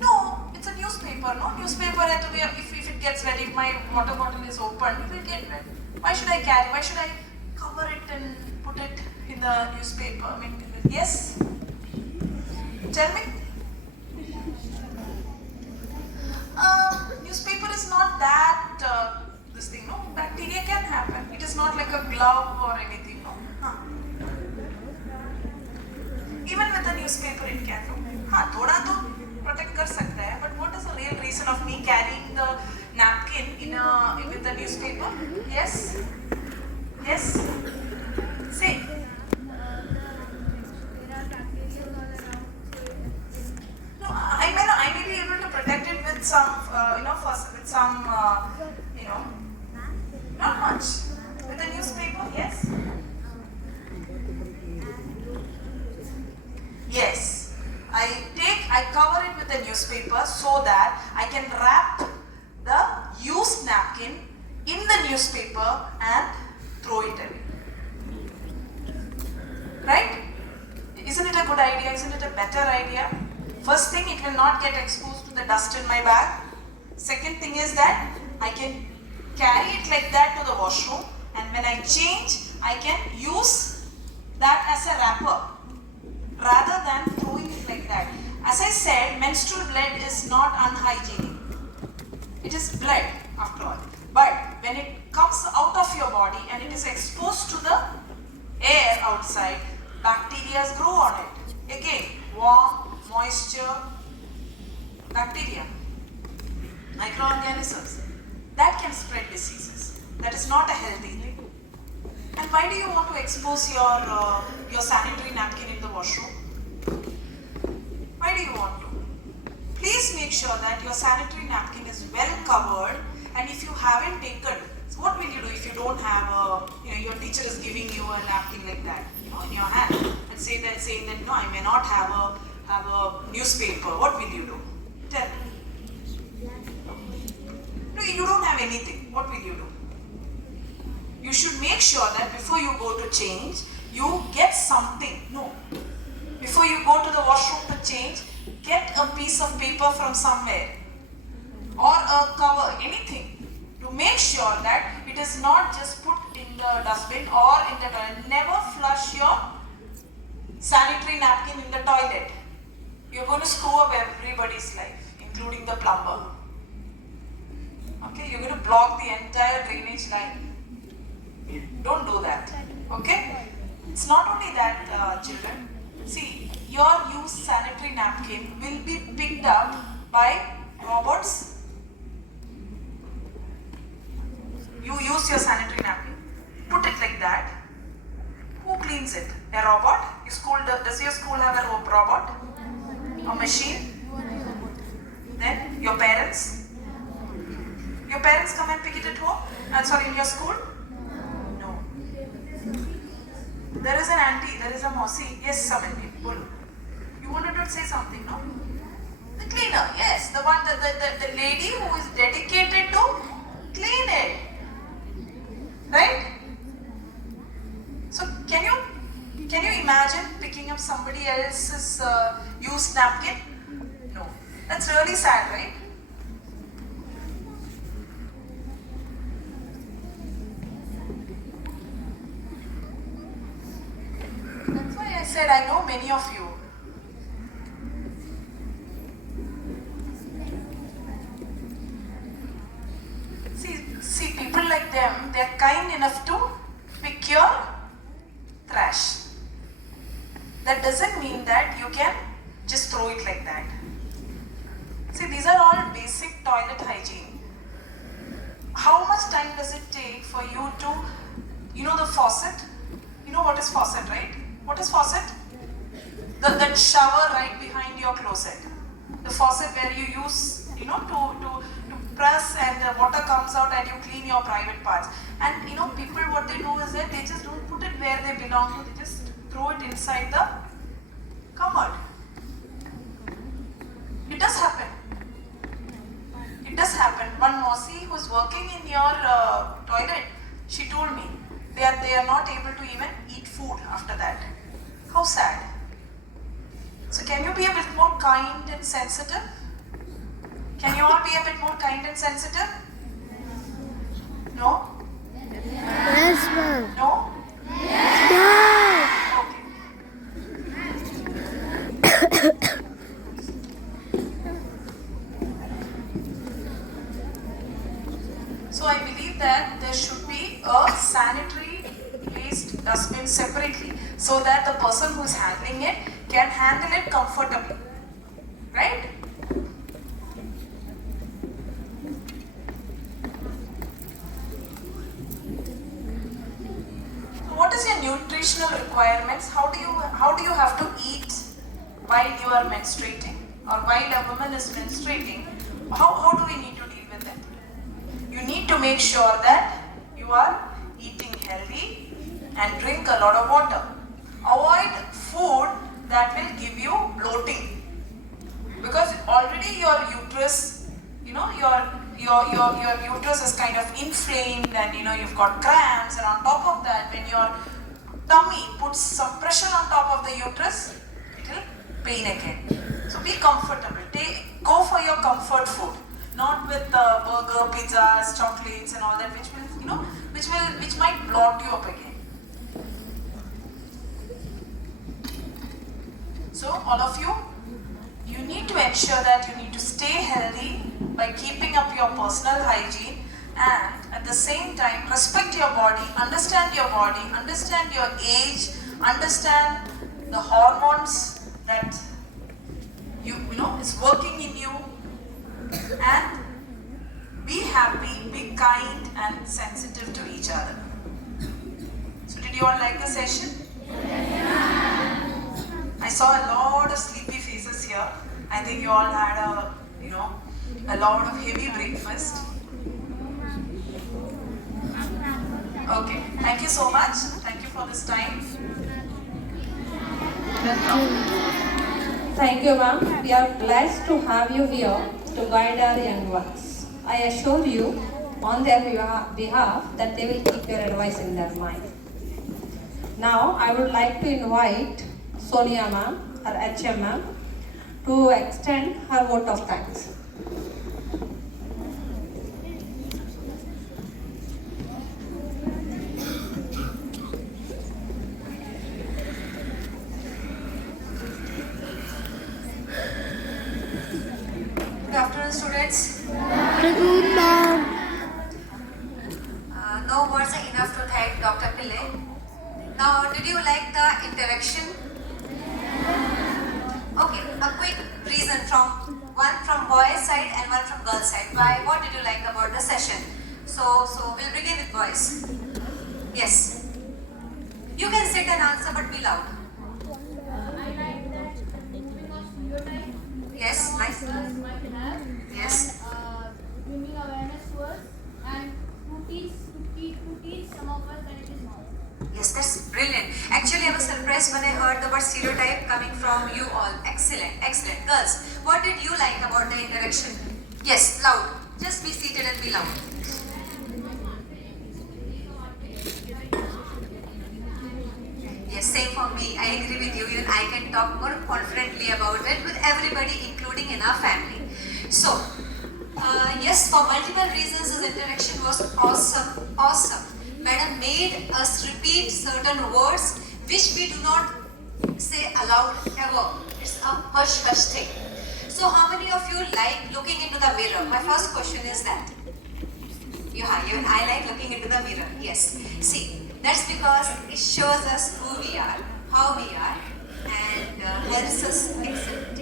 No, it's a newspaper. No newspaper had to be, if it gets wet, if my water bottle is open, it will get wet. Why should I carry? Why should I cover it and put it in the newspaper? I mean, yes? Tell me. Newspaper is not that this thing, no. Bacteria can happen. It is not like a glove or anything, no. Even with the newspaper, it can do. थोड़ा तो protect कर सकता है. But what is the real reason of me carrying the napkin with the newspaper? Yes. Yes. Say. No, I may be able to protect it with some, with some, not much. With the newspaper, yes? Yes. I cover it with the newspaper so that I can wrap the used napkin in the newspaper and throw it away. Right? Isn't it a good idea? Isn't it a better idea? First thing, it will not get exposed to the dust in my bag. Second thing is that I can carry it like that to the washroom, and when I change, I can use that as a wrapper rather than throwing it like that. As I said, menstrual blood is not unhygienic. It is blood after all. But when it comes out of your body and it is exposed to the air outside, bacteria grow on it. Again, warm, moisture, bacteria, microorganisms, that can spread diseases. That is not a healthy thing. And why do you want to expose your sanitary napkin in the washroom? Why do you want to? Please make sure that your sanitary napkin is well covered, and if you haven't taken, so what will you do if you don't have your teacher is giving you a napkin like that, in your hand, and saying that no, I may not have a newspaper. What will you do? Tell me. No, you don't have anything. What will you do? You should make sure that before you go to change, you get something. No. Before you go to the washroom to change, get a piece of paper from somewhere or a cover, anything, to make sure that it is not just put in the dustbin or in the toilet. Never flush your sanitary napkin in the toilet. You're going to screw up everybody's life, including the plumber. Okay, you're going to block the entire drainage line. Don't do that. Okay? It's not only that, children. See, your used sanitary napkin will be picked up by robots. You use your sanitary napkin, put it like that. Who cleans it? A robot? Does your school have a robot? A machine? Then your parents? Your parents come and pick it at home? In your school? No. There is an auntie, there is a mousy. Yes, Samantha. You wanted to say something, no? The cleaner, yes. The one, the lady who is dedicated to clean it. Right? So can you imagine picking up somebody else's used napkin? No. That's really sad, right? That's why I said I know many of you. See, people like them, they are kind enough to pick your trash. That doesn't mean that you can just throw it like that. See, these are all basic toilet hygiene. How much time does it take for you to, the faucet? You know what is faucet, right? What is faucet? That shower right behind your closet. the faucet where you use, to press and the water comes out and you clean your private parts. And people, what they do is that they just don't put it where they belong to, they just throw it inside the cupboard. It does happen. It does happen. One Mossy who's working in your toilet, she told me they are not able to even eat food after that. How sad. So can you be a bit more kind and sensitive? Can you all be a bit more kind and sensitive? No? Yes, ma'am. No? No. Okay. So I believe that there should be a sanitary waste dustbin separately so that the person who is handling it can handle it comfortably. Right? So what is your nutritional requirements? How do you have to eat while you are menstruating or while a woman is menstruating? How do we need to deal with it? You need to make sure that you are eating healthy and drink a lot of water. Avoid food that will give you bloating, because already your uterus, your uterus is kind of inflamed and you've got cramps, and on top of that, when your tummy puts some pressure on top of the uterus, it will pain again. So be comfortable. Go for your comfort food. Not with burger, pizzas, chocolates and all that, which might bloat you up again. So all of you, you need to ensure that you need to stay healthy by keeping up your personal hygiene, and at the same time respect your body, understand your age, understand the hormones that is working in you. And be happy, be kind and sensitive to each other. So did you all like the session? I saw a lot of sleepy faces here. I think you all had a lot of heavy breakfast. Okay, thank you so much. Thank you for this time. Thank you, ma'am. We are blessed to have you here to guide our young ones. I assure you on their behalf that they will keep your advice in their mind. Now, I would like to invite Sonia ma'am, our HM ma'am, to extend her vote of thanks. Good afternoon, students. Good, ma'am. No words are enough to thank Dr. Pillai. Now, did you like the interaction? Okay, a quick reason one from boys' side and one from girls' side. Why? What did you like about the session? So we'll begin with boys. Yes. You can sit and answer, but be loud. I like that moving of stereotype. Yes, nice. Might have. Yes. Bringing awareness to us and to teach some of us that it is not. Yes, that's brilliant. Actually, I was surprised when I heard the word stereotype coming from you all. Excellent, excellent. Girls, what did you like about the interaction? Yes, loud. Just be seated and be loud. Yes, same for me. I agree with you. Even I can talk more confidently about it with everybody, including in our family. So, yes, for multiple reasons, this interaction was awesome. Madam made us repeat certain words which we do not say aloud ever. It's a hush thing. So how many of you like looking into the mirror? My first question is that. Yeah, even I like looking into the mirror. Yes. See, that's because it shows us who we are, how we are, and helps us accept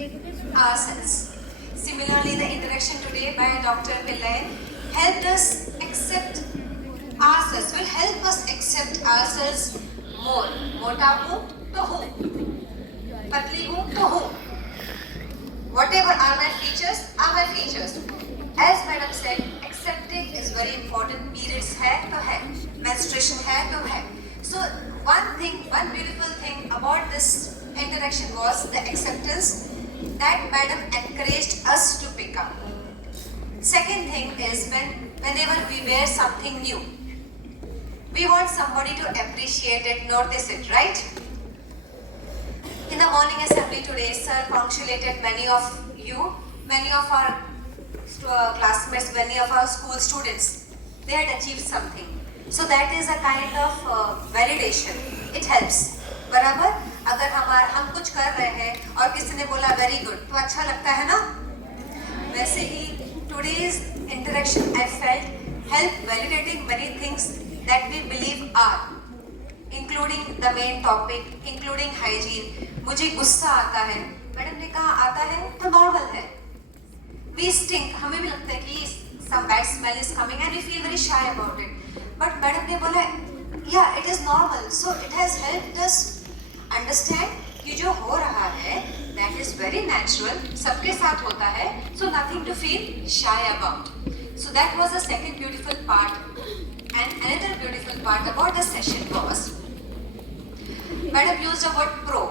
ourselves. Similarly, the interaction today by Dr. Pillai helped us accept ourselves, will help us accept ourselves more. Mota hu to whom? Patli hu to whom? Whatever are my features, are my features. As madam said, accepting is very important. Periods hai to hai, menstruation hai to hai. So one beautiful thing about this interaction was the acceptance that madam encouraged us to pick up. Second thing is whenever we wear something new, we want somebody to appreciate it, notice it, right? In the morning assembly today, sir congratulated many of you, many of our classmates, many of our school students. They had achieved something. So that is a kind of validation. It helps. बराबर? अगर हम कुछ कर रहे हैं और किसी ने बोला very good, तो अच्छा लगता है ना? वैसे ही today's interaction I felt helped validating many things that we believe are, including the main topic, including hygiene. मुझे गुस्सा आता है, मैडम ने कहा आता है तो नॉर्मल है. We stink, हमें भी लगता है कि some bad smell is coming and we feel very shy about it. But madam ने बोला yeah it is normal, so it has helped us understand कि जो हो रहा है that is very natural, सबके साथ होता है, so nothing to feel shy about. So that was the second beautiful part. And another beautiful part about the session was madam used the word pro.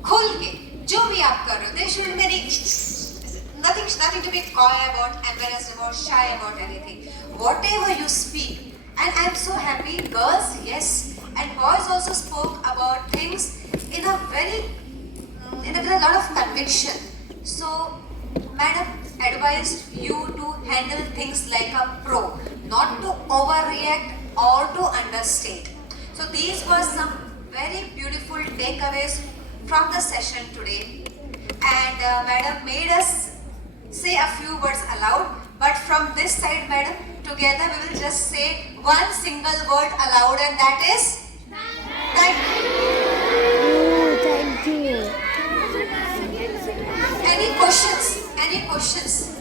खुल के जो भी आप कर रहे हो, there shouldn't be any nothing to be coy about, embarrassed about, shy about anything. Whatever you speak, and I'm so happy, girls, yes, and boys also spoke about things in a with a lot of conviction. So, madam advised you to handle things like a pro, not to overreact or to understate. So, these were some very beautiful takeaways from the session today. And madam made us say a few words aloud, but from this side, madam, together we will just say one single word aloud, and that is thank you. Oh, thank you. Any questions? Any questions?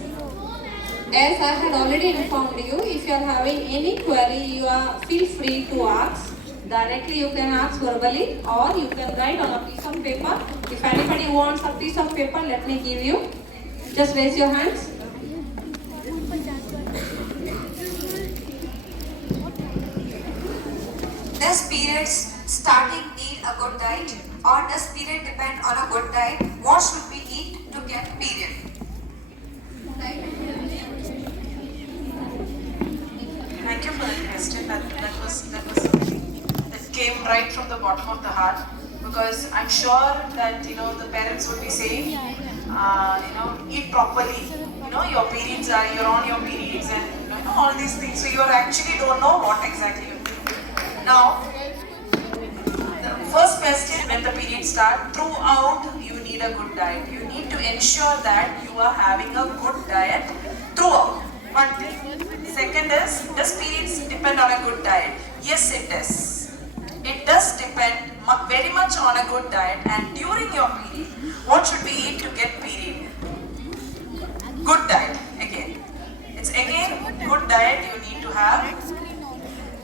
As I had already informed you, if you are having any query, you are feel free to ask. Directly you can ask verbally or you can write on a piece of paper. If anybody wants a piece of paper, let me give you. Just raise your hands. Does periods starting need a good diet, or does period depend on a good diet? What should we eat to get period? Thank you for that question. That came right from the bottom of the heart, because I'm sure that the parents would be saying, eat properly. Your periods are, you're on your periods, and all these things. So you actually don't know what exactly you're doing. Now, the first question, when the periods start, throughout you need a good diet. You need to ensure that you are having a good diet throughout. One thing. Second is, does periods depend on a good diet? Yes, it does. It does depend very much on a good diet. And during your period, what should we eat to get period? Good diet, again. It's again good diet you need to have.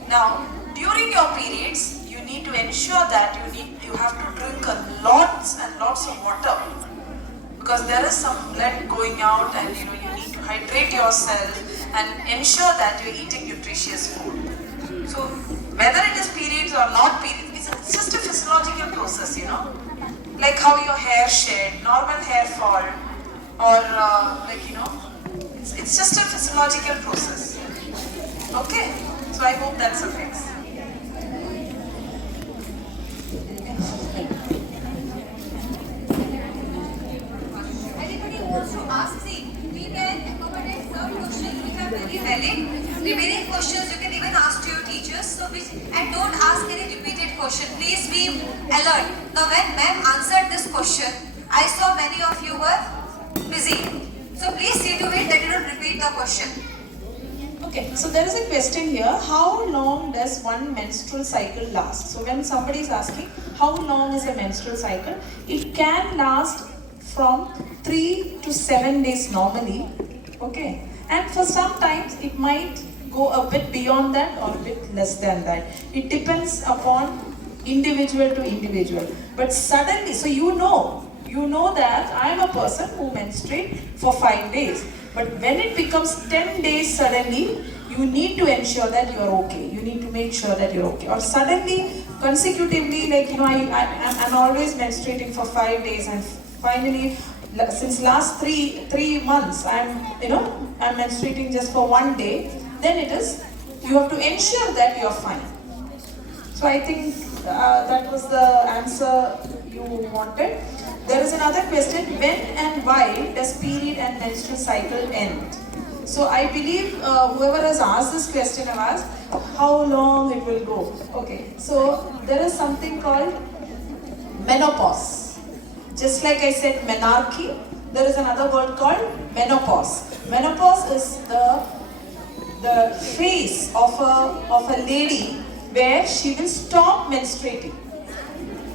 Now, during your periods, you need to ensure that you have to drink lots and lots of water, because there is some blood going out, and you need to hydrate yourself and ensure that you're eating nutritious food. So, whether it is periods or not periods, it's just a physiological process, like how your hair shed, normal hair fall, or it's just a physiological process. Okay, so I hope that suffices. Anybody wants to ask? See, we can accommodate some questions which are very valid. Remaining questions you can even ask to your teachers. And don't ask any repeated question. Please be alert. Now, when ma'am answered this question, I saw many of you were busy. So please see to it that you don't repeat the question. Okay, so there is a question here. How long does one menstrual cycle last? So when somebody is asking how long is a menstrual cycle, it can last from 3 to 7 days normally. Okay, and for some times it might go a bit beyond that or a bit less than that. It depends upon individual to individual. But suddenly, so you know that I am a person who menstruates for 5 days. But when it becomes 10 days suddenly, you need to ensure that you are okay. You need to make sure that you're okay. Or suddenly, consecutively, like, I'm always menstruating for 5 days, and finally, since last three months, I'm menstruating just for 1 day, then it is, you have to ensure that you're fine. So I think that was the answer you wanted. There is another question, when and why does period and menstrual cycle end? So I believe whoever has asked this question have asked how long it will go. Okay, so there is something called menopause. Just like I said menarche, there is another word called menopause. Menopause is the phase of a lady where she will stop menstruating.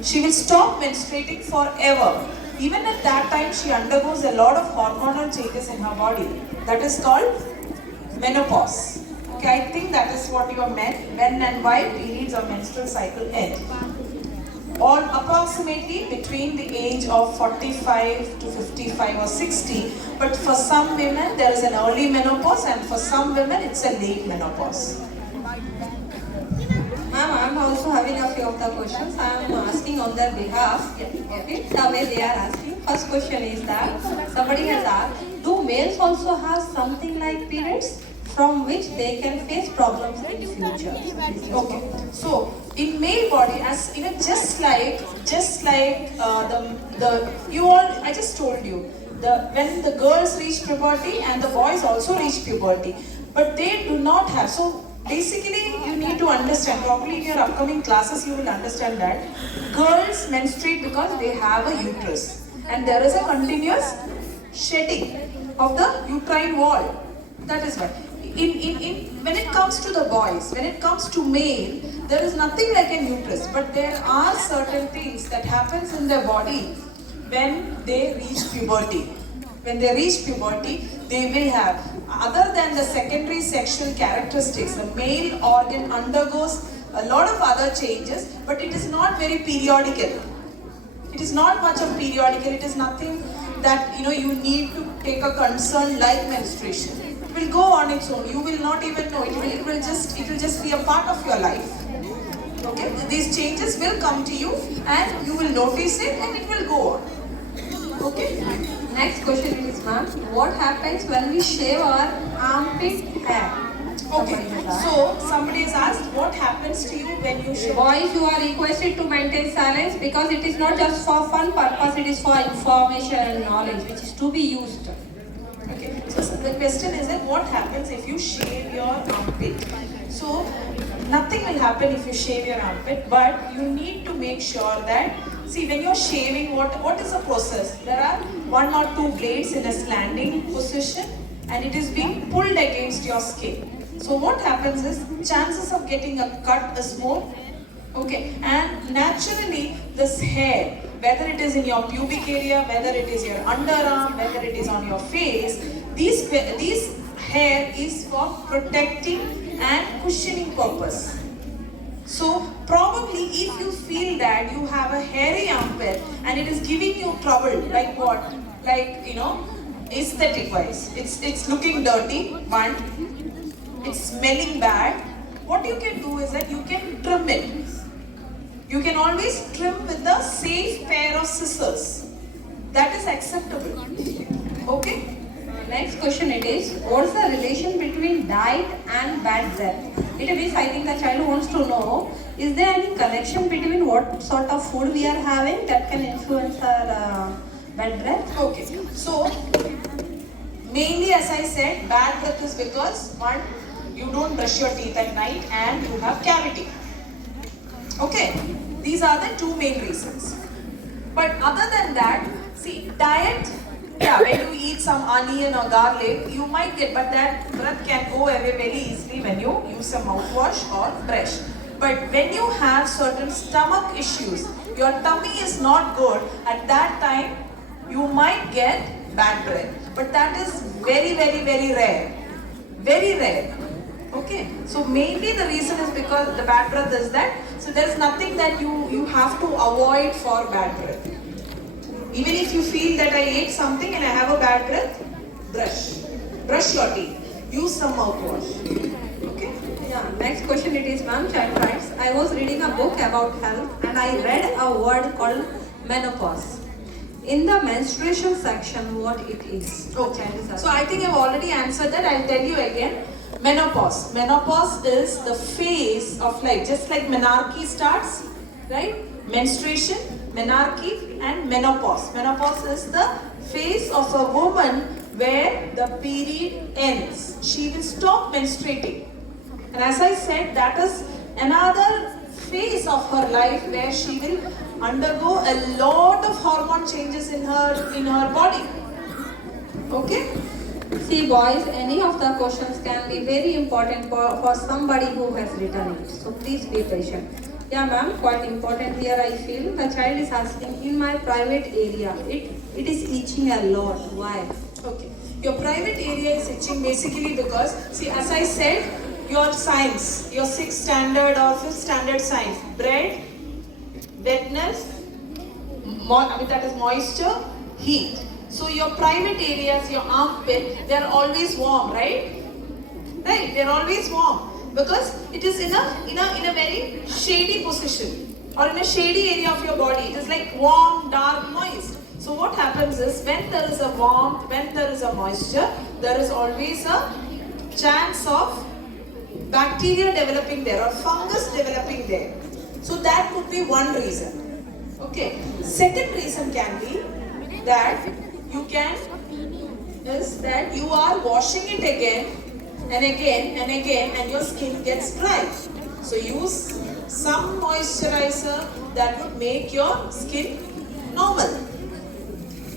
She will stop menstruating forever. Even at that time, she undergoes a lot of hormonal changes in her body. That is called menopause. Okay, I think that is what you have meant. When and why periods or menstrual cycle end. Or approximately between the age of 45 to 55 or 60. But for some women, there is an early menopause, and for some women, it's a late menopause. Ma'am, I'm also having a few of the questions. I'm asking on their behalf. Okay, the way they are asking. First question is that somebody has asked, do males also have something like periods from which they can face problems in future? Okay, so in male body, as you know, just like I just told you, when the girls reach puberty and the boys also reach puberty, but they do not have. So basically, you need to understand. Probably in your upcoming classes, you will understand that girls menstruate because they have a uterus, and there is a continuous shedding of the uterine wall. That is why. When it comes to the boys, when it comes to male, there is nothing like a uterus, but there are certain things that happens in their body when they reach puberty. When they reach puberty, they will have, other than the secondary sexual characteristics, the male organ undergoes a lot of other changes, but it is not very periodical. It is not much of periodical. It is nothing that you need to take a concern like menstruation. It will go on its own. You will not even know. It will just be a part of your life. Okay, these changes will come to you, and you will notice it, and it will go on. Okay. Next question is, ma'am, what happens when we shave our armpit hair? Okay, so somebody has asked, what happens to you when you shave? Boys, you are requested to maintain silence because it is not just for fun purpose, it is for information and knowledge which is to be used. Okay, so the question is that what happens if you shave your armpit? So nothing will happen if you shave your armpit, but you need to make sure that, see, when you're shaving, what is the process? There are 1 or 2 blades in a slanting position, and it is being pulled against your skin. So what happens is, chances of getting a cut is more. Okay, and naturally this hair, whether it is in your pubic area, whether it is your underarm, whether it is on your face, these hair is for protecting and cushioning purpose. So probably if you feel that you have a hairy armpit and it is giving you trouble, like what? Like, aesthetic wise, it's looking dirty, one, it's smelling bad. What you can do is that you can trim it. You can always trim with a safe pair of scissors. That is acceptable. Okay? Next question it is, what's the relation between diet and bad breath? It means, I think the child wants to know, is there any connection between what sort of food we are having that can influence our bad breath? Okay. So, mainly as I said, bad breath is because, one, you don't brush your teeth at night and you have cavity. Okay? These are the 2 main reasons. But other than that, see, diet, yeah, when you eat some onion or garlic, you might get, but that breath can go away very easily when you use a mouthwash or brush. But when you have certain stomach issues, your tummy is not good, at that time, you might get bad breath. But that is very, very, very rare. Very rare. Okay, so mainly the reason is because the bad breath is that, so there is nothing that you have to avoid for bad breath. Even if you feel that I ate something and I have a bad breath, brush your teeth. Use some mouthwash. Okay? Yeah, next question it is, ma'am, child rights. I was reading a book about health and I read a word called menopause. In the menstruation section, what it is? Okay. So I think I've already answered that. I'll tell you again. Menopause. Menopause is the phase of life. Just like menarche starts, right? Menstruation, menarche and menopause. Menopause is the phase of a woman where the period ends. She will stop menstruating. And as I said, that is another phase of her life where she will undergo a lot of hormone changes in her body. Okay? See boys, any of the questions can be very important for somebody who has written it. So please be patient. Yeah ma'am, quite important here I feel. The child is asking, in my private area, it is itching a lot. Why? Okay. Your private area is itching basically because, see, as I said, your signs, your 6th standard or 5th standard signs, bread, wetness, that is moisture, heat. So your private areas, your armpit, they are always warm, right? Right, they are always warm because it is in a very shady position or in a shady area of your body. It is like warm, dark, moist. So what happens is when there is a warmth, when there is a moisture, there is always a chance of bacteria developing there or fungus developing there. So that could be one reason. Okay. Second reason can be that you are washing it again and again and again and your skin gets dry. So use some moisturizer that would make your skin normal.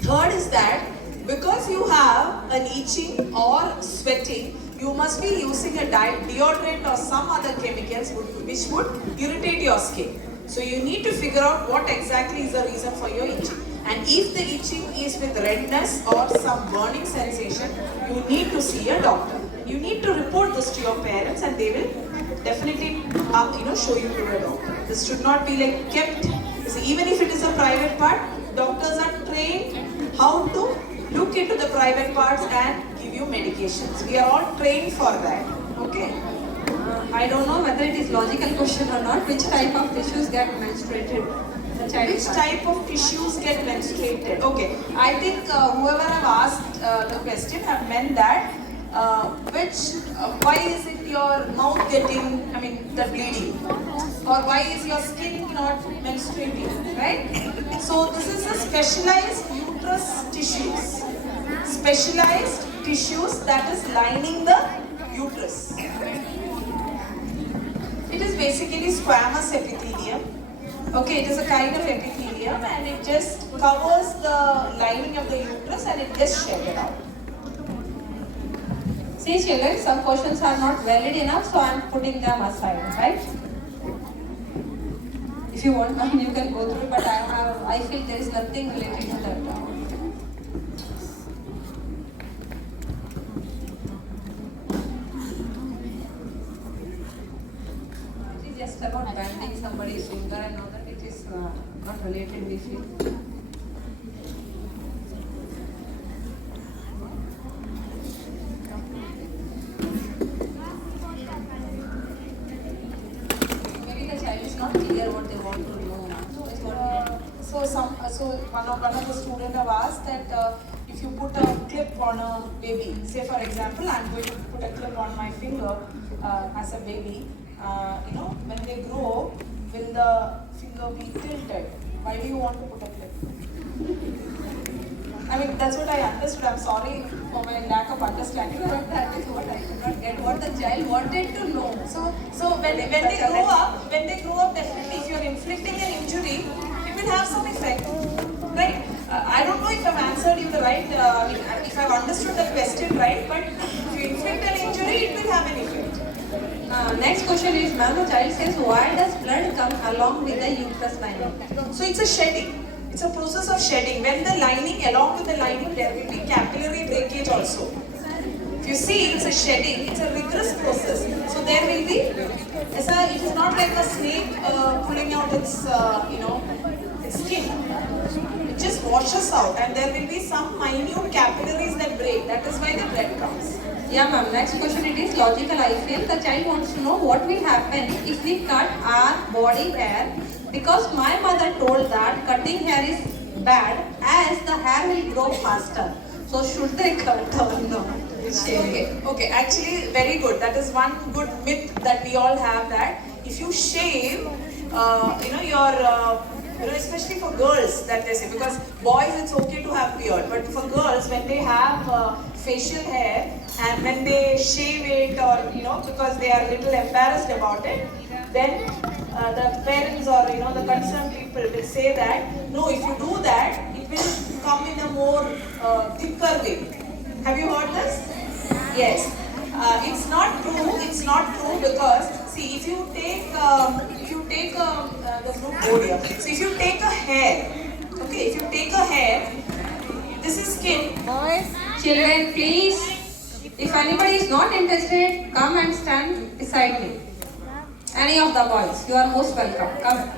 Third is that because you have an itching or sweating, you must be using a deodorant or some other chemicals which would irritate your skin. So you need to figure out what exactly is the reason for your itching. And if the itching is with redness or some burning sensation, you need to see a doctor. You need to report this to your parents and they will definitely show you to a doctor. This should not be like kept. See, even if it is a private part, doctors are trained how to look into the private parts and give you medications. We are all trained for that. Okay? I don't know whether it is logical question or not. Which type of tissues get menstruated? Which type of tissues get menstruated? Okay, I think whoever have asked the question have meant that why is it your mouth getting, the bleeding? Or why is your skin not menstruating, right? So this is a specialized uterus tissues. Specialized tissues that is lining the uterus. It is basically squamous epithelium. Okay, it is a kind of epithelium and it just covers the lining of the uterus and it gets shedded out. See children, some questions are not valid enough, so I am putting them aside, right? If you want, you can go through, but I feel there is nothing related to that. It is just about bending somebody's finger and know that it is not related, we feel. So one of the students have asked that if you put a clip on a baby, say for example, I'm going to put a clip on my finger as a baby. When they grow, will the finger be tilted? Why do you want to put a clip? That's what I understood. I'm sorry for my lack of understanding, but that is what I could not get. What the child wanted to know. So when they grow up, definitely if you're inflicting an injury, it will have some effect, right? I don't know if I've answered you the right, if I've understood the question right, but if you inflict an injury, it will have an effect. Next question is, ma'am, the child says, why does blood come along with the uterus lining? So it's a shedding. It's a process of shedding. When the lining, along with the lining, there will be capillary breakage also. If you see, it's a shedding. It's a rigorous process. So there will be, it is not like a snake pulling out its, It's skin. It just washes out and there will be some minute capillaries that break. That is why the blood comes. Yeah, ma'am. Next question, it is logical. I feel the child wants to know what will happen if we cut our body hair, because my mother told that cutting hair is bad as the hair will grow faster. So should they cut or no? Okay. Actually, very good. That is one good myth that we all have, that if you shave, especially for girls, that they say, because boys it's okay to have beard, but for girls when they have facial hair and when they shave it, or because they are a little embarrassed about it, then the parents or the concerned people will say that no, if you do that, it will come in a more thicker way. Have you heard this? Yes. It's not true. It's not true, because see, if you take there's no board here. So if you take a hair, okay, if you take a hair, this is skin. Boys, children, please. If anybody is not interested, come and stand beside me. Any of the boys, you are most welcome. Come.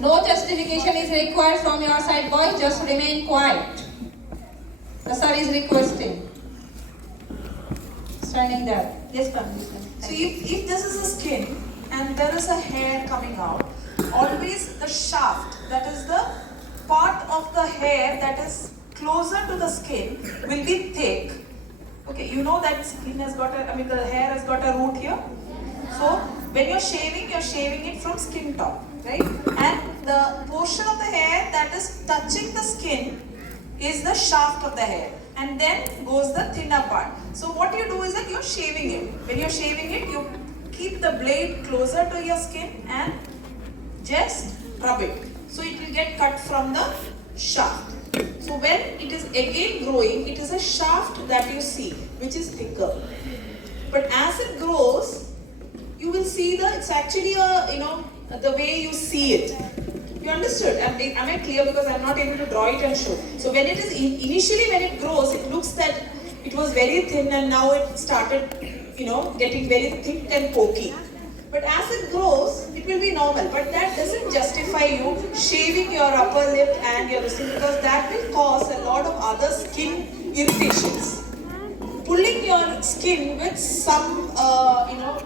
No justification is required from your side, boys. Just remain quiet. The sir is requesting. Standing there. Yes, ma'am. So if this is a skin and there is a hair coming out, always the shaft, that is the part of the hair that is closer to the skin, will be thick. Okay, you know that skin has got the hair has got a root here. So when you're shaving it from skin top, right? And the portion of the hair that is touching the skin is the shaft of the hair, and then goes the thinner part. So what you do is that you're shaving it. When you're shaving it, you keep the blade closer to your skin and just rub it. So it will get cut from the shaft. So when it is again growing, it is a shaft that you see, which is thicker. But as it grows, you will see it's actually the way you see it. You understood? Am I clear? Because I'm not able to draw it and show. So when it is initially when it grows, it looks that it was very thin and now it started, getting very thick and pokey. But as it grows, it will be normal. But that doesn't justify you shaving your upper lip and your wrist, because that will cause a lot of other skin irritations. Pulling your skin with some,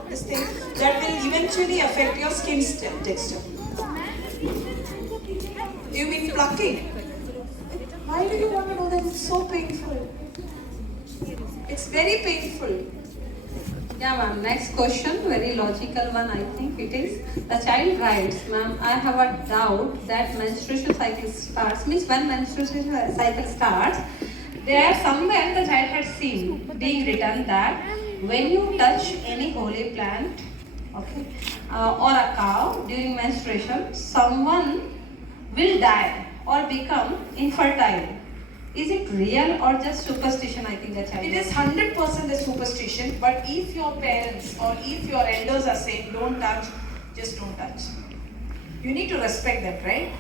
this thing that will eventually affect your skin texture. You mean plucking? Why do you want to know that? It's so painful. It's very painful. Yeah, ma'am. Next question, very logical one, I think it is. The child writes, ma'am, I have a doubt that menstruation cycle starts. Means when menstruation cycle starts, there somewhere the child had seen being written that when you touch any holy plant, okay, or a cow during menstruation, someone will die or become infertile. Is it real or just superstition? I think the child. It is 100% a superstition. But if your parents or if your elders are saying don't touch, just don't touch. You need to respect them, right?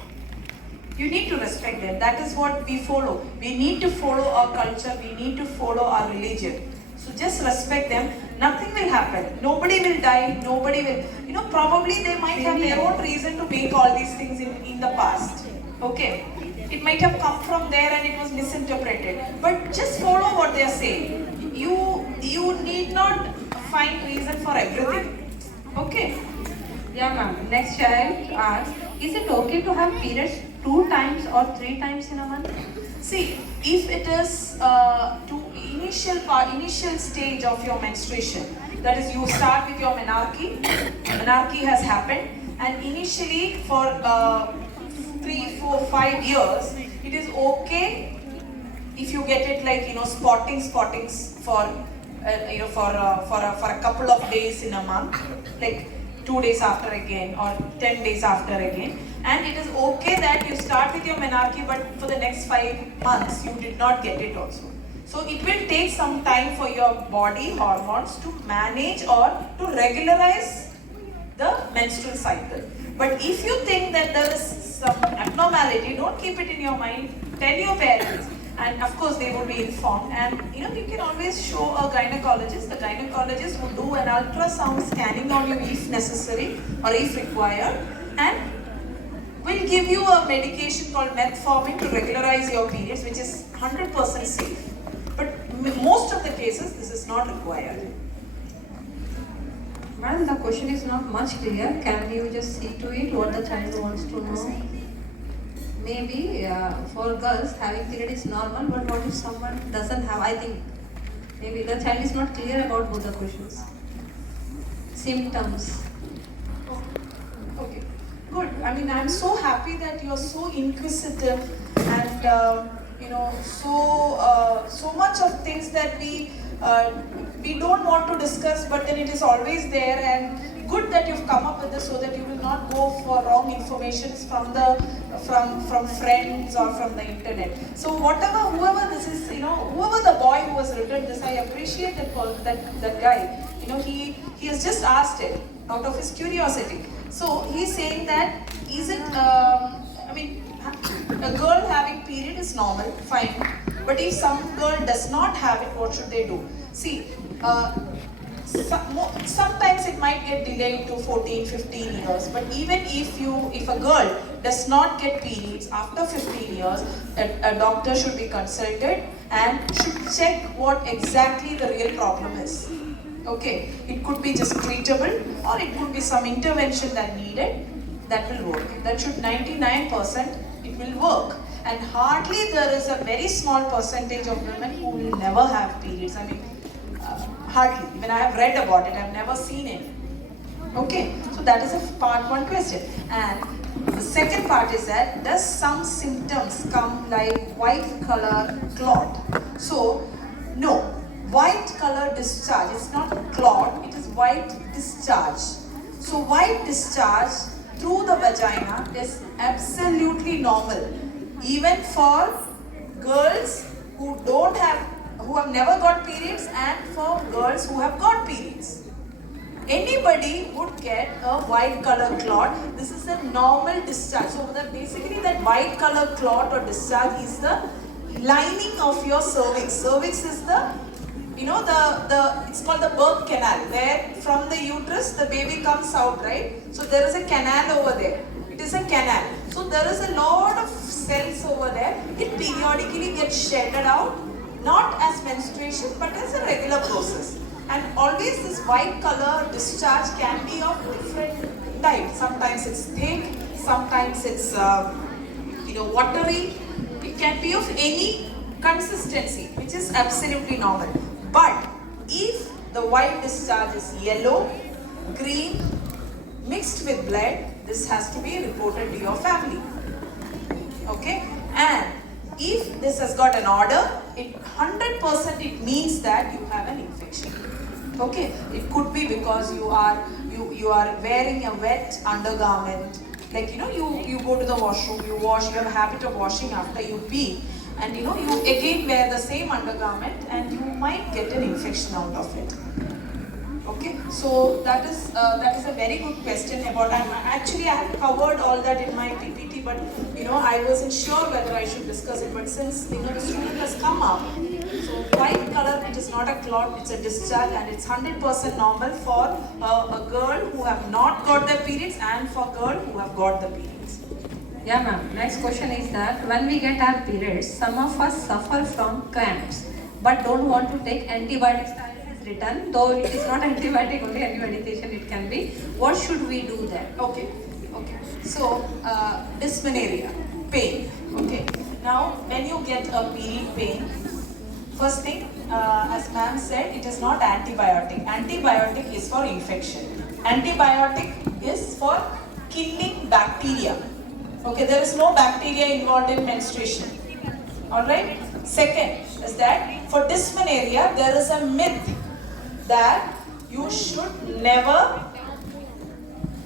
You need to respect them. That is what we follow. We need to follow our culture. We need to follow our religion. So just respect them. Nothing will happen. Nobody will die. Nobody will. Probably they might have their own reason to make all these things in the past. Okay. It might have come from there and it was misinterpreted. But just follow what they are saying. You need not find reason for everything. Okay. Yeah, ma'am. Next child asks, is it okay to have periods 2 times or 3 times in a month? See, if it is to initial stage of your menstruation, that is, you start with your menarche has happened, and initially for 3, 4, 5 years, it is okay if you get it like spottings for a couple of days in a month, like 2 days after again or 10 days after again. And it is okay that you start with your menarche, but for the next 5 months you did not get it also. So it will take some time for your body hormones to manage or to regularize the menstrual cycle. But if you think that there is some abnormality, don't keep it in your mind. Tell your parents. and of course they will be informed. And you can always show a gynecologist. The gynecologist will do an ultrasound scanning on you if necessary or if required, and will give you a medication called metformin to regularize your periods, which is 100% safe. But most of the cases, this is not required. Madam, the question is not much clear. Can you just see to it what the child wants to know? Maybe for girls, having period is normal, but what if someone doesn't have? I think maybe the child is not clear about both the questions. Symptoms. Okay, good. I mean, I'm so happy that you're so inquisitive and so much of things that we don't want to discuss, but then it is always there. And good that you've come up with this so that you will not go for wrong information from friends or from the internet. So whoever this is, whoever the boy who has written this, I appreciate that guy. He has just asked it out of his curiosity. So he's saying that, is it, a girl having period is normal, fine. But if some girl does not have it, what should they do? See, sometimes it might get delayed to 14, 15 years. But even if a girl does not get periods after 15 years, a doctor should be consulted and should check what exactly the real problem is. Okay, it could be just treatable, or it could be some intervention that needed. That will work. That should 99%. It will work, and hardly there is a very small percentage of women who will never have periods. I mean, hardly. Even I have read about it, I have never seen it. Okay, so that is a part one question. And the second part is that, does some symptoms come like white color clot? So, no, white color discharge, it's not clot, it is white discharge. So white discharge through the vagina is absolutely normal, even for girls who have never got periods, and for girls who have got periods. Anybody would get a white color clot. This is a normal discharge. So basically that white color clot or discharge is the lining of your cervix. Cervix is the it's called the birth canal, where from the uterus the baby comes out, right? So there is a canal over there. It is a canal. So there is a lot of cells over there. It periodically gets shedded out, not as menstruation, but as a regular process. And always this white color discharge can be of different types. Sometimes it's thick, sometimes it's watery. It can be of any consistency, which is absolutely normal. But if the white discharge is yellow, green, mixed with blood, this has to be reported to your family. Okay? And if this has got an odor, 100% it means that you have an infection. Okay? It could be because you are wearing a wet undergarment. Like you go to the washroom, you wash, you have a habit of washing after you pee. And you again wear the same undergarment, and you might get an infection out of it. Okay, so that is a very good question about. I have covered all that in my PPT, but I wasn't sure whether I should discuss it. But since the student has come up, so white color, it is not a clot, it's a discharge, and it's 100% normal for a girl who have not got the periods and for girl who have got the periods. Yeah, ma'am. Next question is that when we get our periods, some of us suffer from cramps, but don't want to take antibiotics. It is written, though it is not antibiotic, only any medication it can be. What should we do then? Okay. So, dysmenorrhea, pain. Okay. Now, when you get a period pain, first thing, as ma'am said, it is not antibiotic. Antibiotic is for infection. Antibiotic is for killing bacteria. Okay, there is no bacteria involved in menstruation. Alright? Second is that for dysmenorrhea, there is a myth that you should never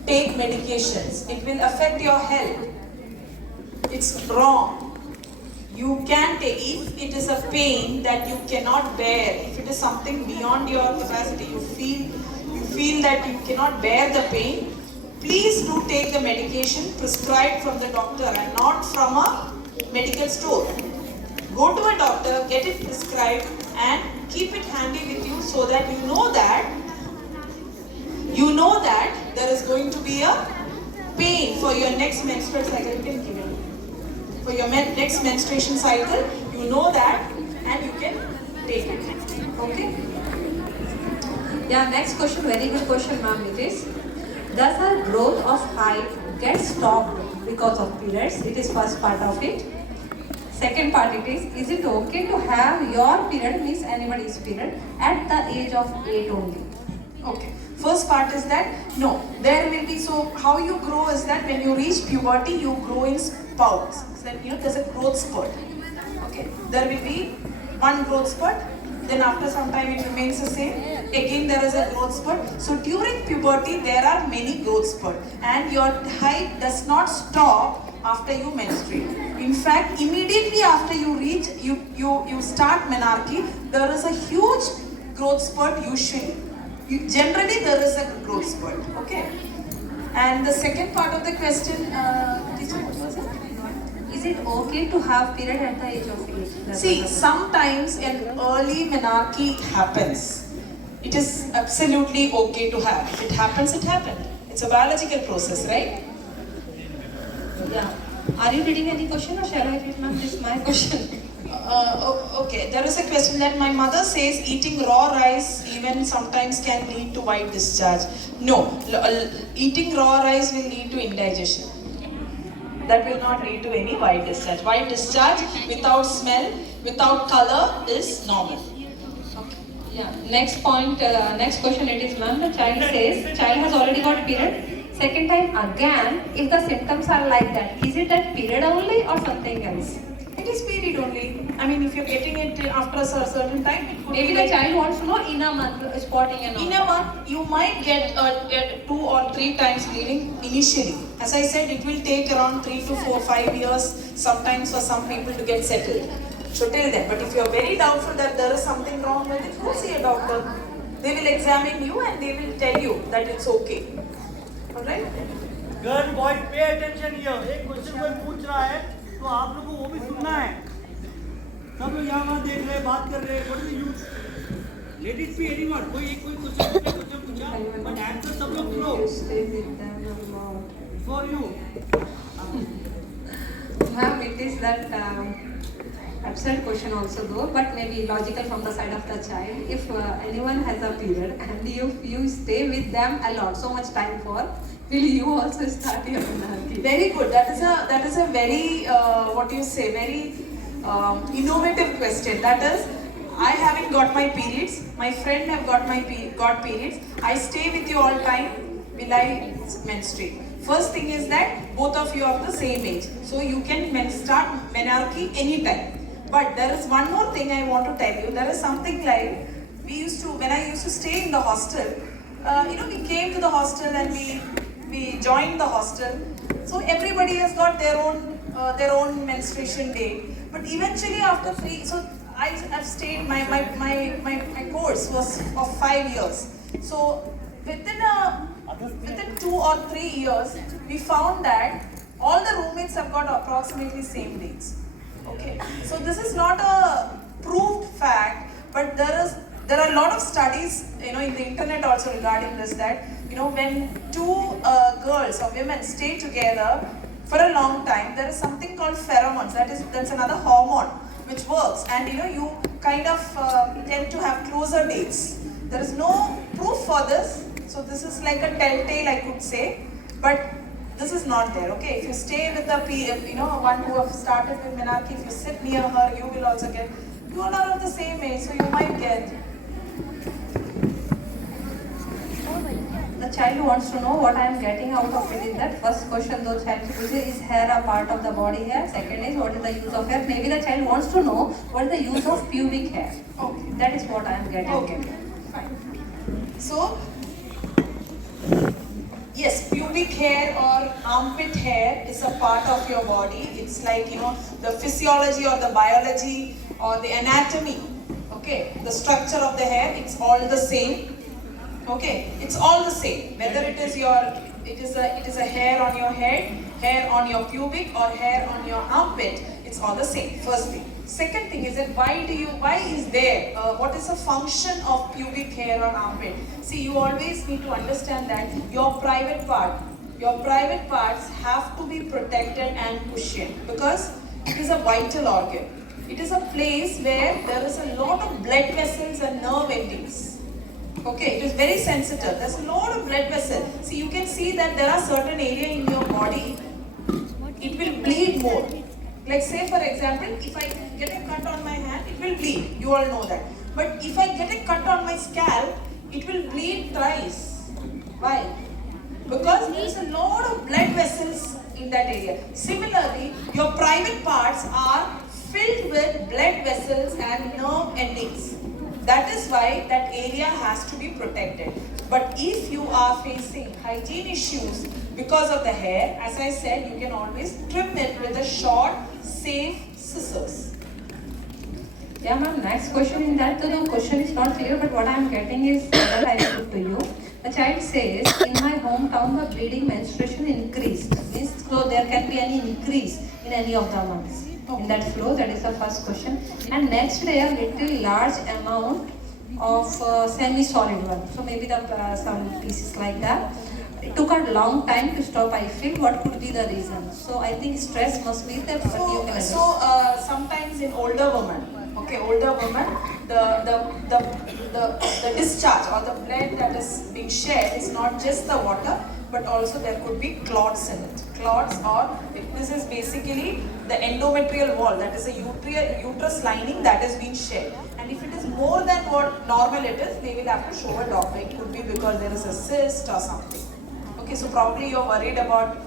take medications. It will affect your health. It's wrong. You can take, if it is a pain that you cannot bear, if it is something beyond your capacity, you feel that you cannot bear the pain, please do take the medication prescribed from the doctor and not from a medical store. go to a doctor, get it prescribed, and keep it handy with you so that you know that there is going to be a pain for your next menstrual cycle. You can give it. For your next menstruation cycle, you know that and you can take it. Okay? Yeah, next question, very good question, ma'am. It is, does our growth of height get stopped because of periods? It is first part of it. Second part it is it okay to have your period, means anybody's period, at the age of 8 only? Okay. First part is that no, there will be, so how you grow is that when you reach puberty, you grow in spouts. So that, there's a growth spurt. Okay. There will be one growth spurt, then after some time it remains the same. Again there is a growth spurt. So during puberty there are many growth spurt, and your height does not stop after you menstruate. In fact, immediately after you reach, you start menarche, there is a huge growth spurt usually. Generally there is a growth spurt. Okay. And the second part of the question, teacher, what was it? Is it okay to have period at the age of 8? See, sometimes an early menarche happens. It is absolutely okay to have. If it happens, it happened. It's a biological process, right? Yeah. Are you reading any question or shall I read, ma'am? This is my question. Okay, there is a question that my mother says eating raw rice even sometimes can lead to white discharge. No, eating raw rice will lead to indigestion. That will not lead to any white discharge. White discharge without smell, without color is normal. Okay. Yeah. Next point, next question it is, ma'am. The child says, child has already got period. Second time again, if the symptoms are like that, is it that period only or something else? It is period only. I mean, if you're getting it after a certain time, it could Maybe be the like child wants to know in a month spotting and all. in a month, you might get 2 or 3 times bleeding initially. As I said, it will take around 3 to 4, 5 years sometimes for some people to get settled. So till then, but if you're very doubtful that there is something wrong with it, go see a doctor. They will examine you and they will tell you that it's okay. Alright? Girl boy pay attention here. एक question कोई पूछ रहा है तो आप लोगों को वो भी सुनना है. सब लोग यहाँ वहाँ देख रहे हैं, बात कर रहे हैं. What is use? Let it be anyone. कोई क्वेश्चन पूछा बट आंसर सब लोग सुनो. For you. Ma'am, it is that absurd question also though, but maybe logical from the side of the child. If anyone has a period and you stay with them a lot, so much time for, will you also start your menarche? Very good. That is a very very innovative question. That is, I haven't got my periods. My friend have got periods. I stay with you all time. Will I menstruate? First thing is that both of you are of the same age, so you can start menarche anytime. But there is one more thing I want to tell you. There is something like when I used to stay in the hostel. We came to the hostel and we joined the hostel. So everybody has got their own menstruation day. But eventually after 3, so I've stayed. My course was of 5 years. So within 2 or 3 years, we found that all the roommates have got approximately same dates. Okay, so this is not a proved fact, but there are a lot of studies, in the internet also regarding this, that when 2 girls or women stay together for a long time, there is something called pheromones. That's another hormone which works, and you kind of tend to have closer dates. There is no proof for this, so this is like a telltale, I could say, but this is not there. Okay, if you stay with the one who have started with menarche, if you sit near her, you will also get. You all are of the same age, so you might get. The child wants to know what I am getting out of it. In that first question, though, child uses, is hair a part of the body hair? Second is, what is the use of hair? Maybe the child wants to know what is the use of pubic hair. Okay, That is what I am getting. okay, fine. So yes, pubic hair or armpit hair is a part of your body. It's like the physiology or the biology or the anatomy. Okay, the structure of the hair, it's all the same. Okay, it's all the same. Whether it is a hair on your head, hair on your pubic, or hair on your armpit, it's all the same. First thing. Second thing is that why is there, what is the function of pubic hair or armpit? See, you always need to understand that your private parts have to be protected and cushioned because it is a vital organ. It is a place where there is a lot of blood vessels and nerve endings. Okay, it is very sensitive. There's a lot of blood vessels. See, you can see that there are certain areas in your body, it will bleed more. Like say for example, if I get a cut on my hand, it will bleed. You all know that. But if I get a cut on my scalp, it will bleed thrice. Why? Because there is a lot of blood vessels in that area. Similarly, your private parts are filled with blood vessels and nerve endings. That is why that area has to be protected. But if you are facing hygiene issues because of the hair, as I said, you can always trim it with a short, safe scissors. Yeah, ma'am. Next question in that, the question is not clear, but what I am getting is that I will put to you. The child says, in my hometown, the bleeding menstruation increased. Means, so there can be any increase in any of the months. In that flow, that is the first question. And next layer, little large amount of semi-solid one. So maybe the some pieces like that. It took a long time to stop, I feel. What could be the reason? So I think stress must be there. So sometimes in older women, the discharge or the blood that is being shed is not just the water, but also there could be clots in it. Clots, or this is basically the endometrial wall, that is a uterus lining that is being shed. And if it is more than what normal it is, they will have to show a doctor. It could be because there is a cyst or something. Okay, so probably you're worried about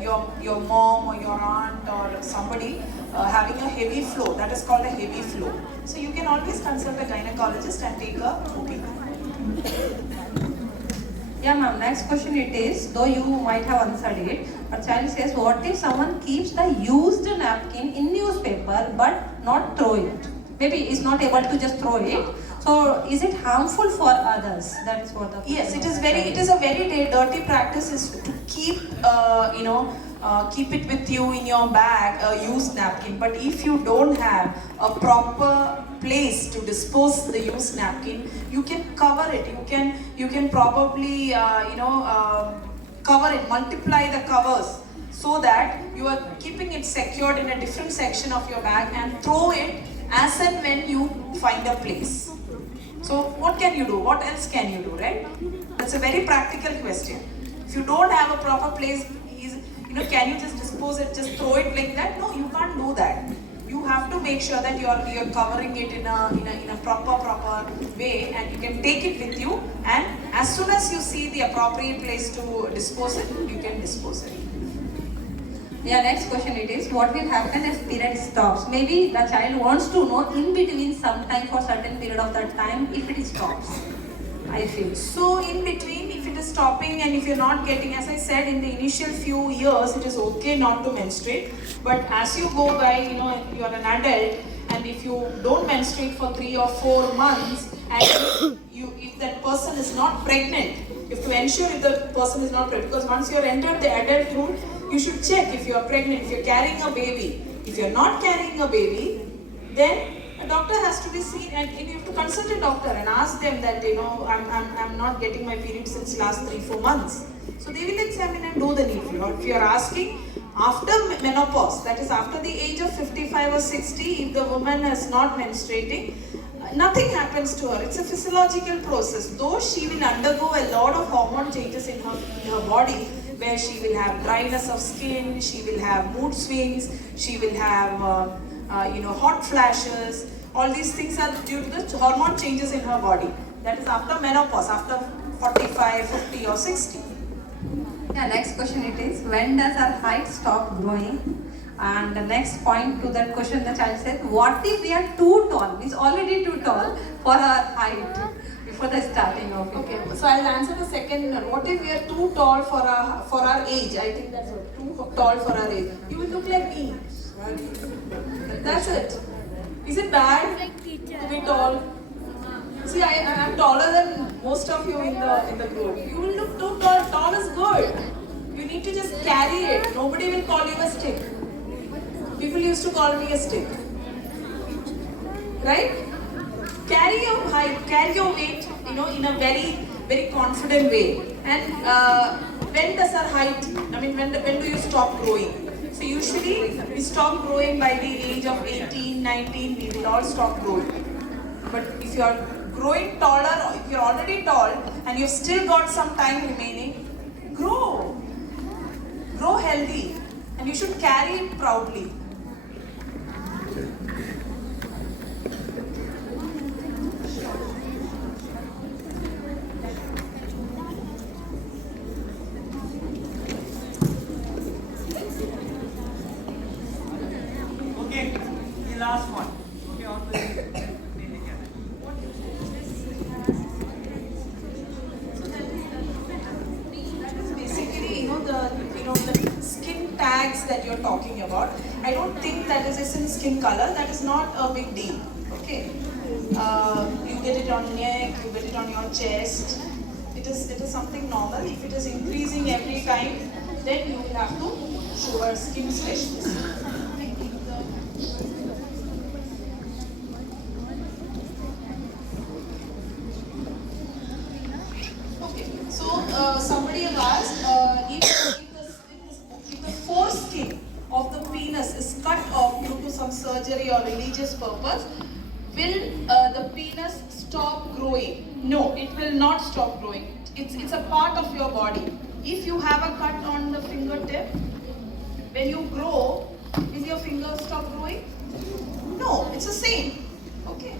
your mom or your aunt or somebody having a heavy flow. That is called a heavy flow. So you can always consult a gynecologist and take a OP. Yeah, ma'am. Next question it is, though you might have answered it, a child says, what if someone keeps the used napkin in newspaper but not throw it? Maybe is not able to just throw it. So is it harmful for others? That is what the Yes, it is a very dirty practice is to keep keep it with you in your bag, a used napkin. But if you don't have a proper place to dispose the used napkin, you can cover it. You can probably cover it, multiply the covers so that you are keeping it secured in a different section of your bag and throw it as and when you find a place. So what can you do? What else can you do, right? That's a very practical question. If you don't have a proper place, can you just dispose it, just throw it like that? No, you can't do that. You have to make sure that you're covering it in a proper way, and you can take it with you, and as soon as you see the appropriate place to dispose it, you can dispose it. Yeah, next question it is, what will happen if period stops? Maybe the child wants to know in between sometime for certain period of that time if it stops, I feel. So in between, if it is stopping and if you're not getting, as I said, in the initial few years, it is okay not to menstruate. But as you go by, you're an adult, and if you don't menstruate for 3 or 4 months, and if that person is not pregnant, you have to ensure if the person is not pregnant, because once you're entered the adulthood, you should check if you are pregnant, if you're carrying a baby. If you're not carrying a baby, then a doctor has to be seen, and you have to consult a doctor and ask them that, I'm not getting my period since last 3-4 months. So they will examine and do the needful. Or if you are asking after menopause, that is after the age of 55 or 60, if the woman is not menstruating, nothing happens to her. It's a physiological process. Though she will undergo a lot of hormone changes in her body, where she will have dryness of skin, she will have mood swings, she will have hot flashes. All these things are due to the hormone changes in her body. That is after menopause, after 45, 50 or 60. Yeah, next question it is, when does our height stop growing? And the next point to that question, the child said, what if we are too tall, means already too tall for our height before the starting of it? Okay, so I'll answer the second one. What if we are too tall for our age? I think that's it. Too tall for our age. You will look like me. That's it. Is it bad to be tall? See, I am taller than most of you in the group. You will look too tall. Tall is good. You need to just carry it. Nobody will call you a stick. People used to call me a stick. right? Carry your height, carry your weight, in a very, very confident way. And when does our height, when do you stop growing? So usually we stop growing by the age of 18, 19, we will all stop growing. But if you are growing taller, or if you're already tall and you've still got some time remaining, grow healthy, and you should carry it proudly. Okay, the last one. Okay, on the Basically, the skin tags that you're talking about, I don't think that is in skin color. That is not a big deal. Okay, you get it on neck, you get it on your chest. It is something normal. If it is increasing every time, then you will have to show a skin specialist. Okay, so somebody has asked if the foreskin of the penis is cut off due to some surgery or religious purpose, will the penis stop growing? No, it will not stop growing. It's a part of your body. If you have a cut on the fingertip, when you grow, will your fingers stop growing? No, it's the same. Okay.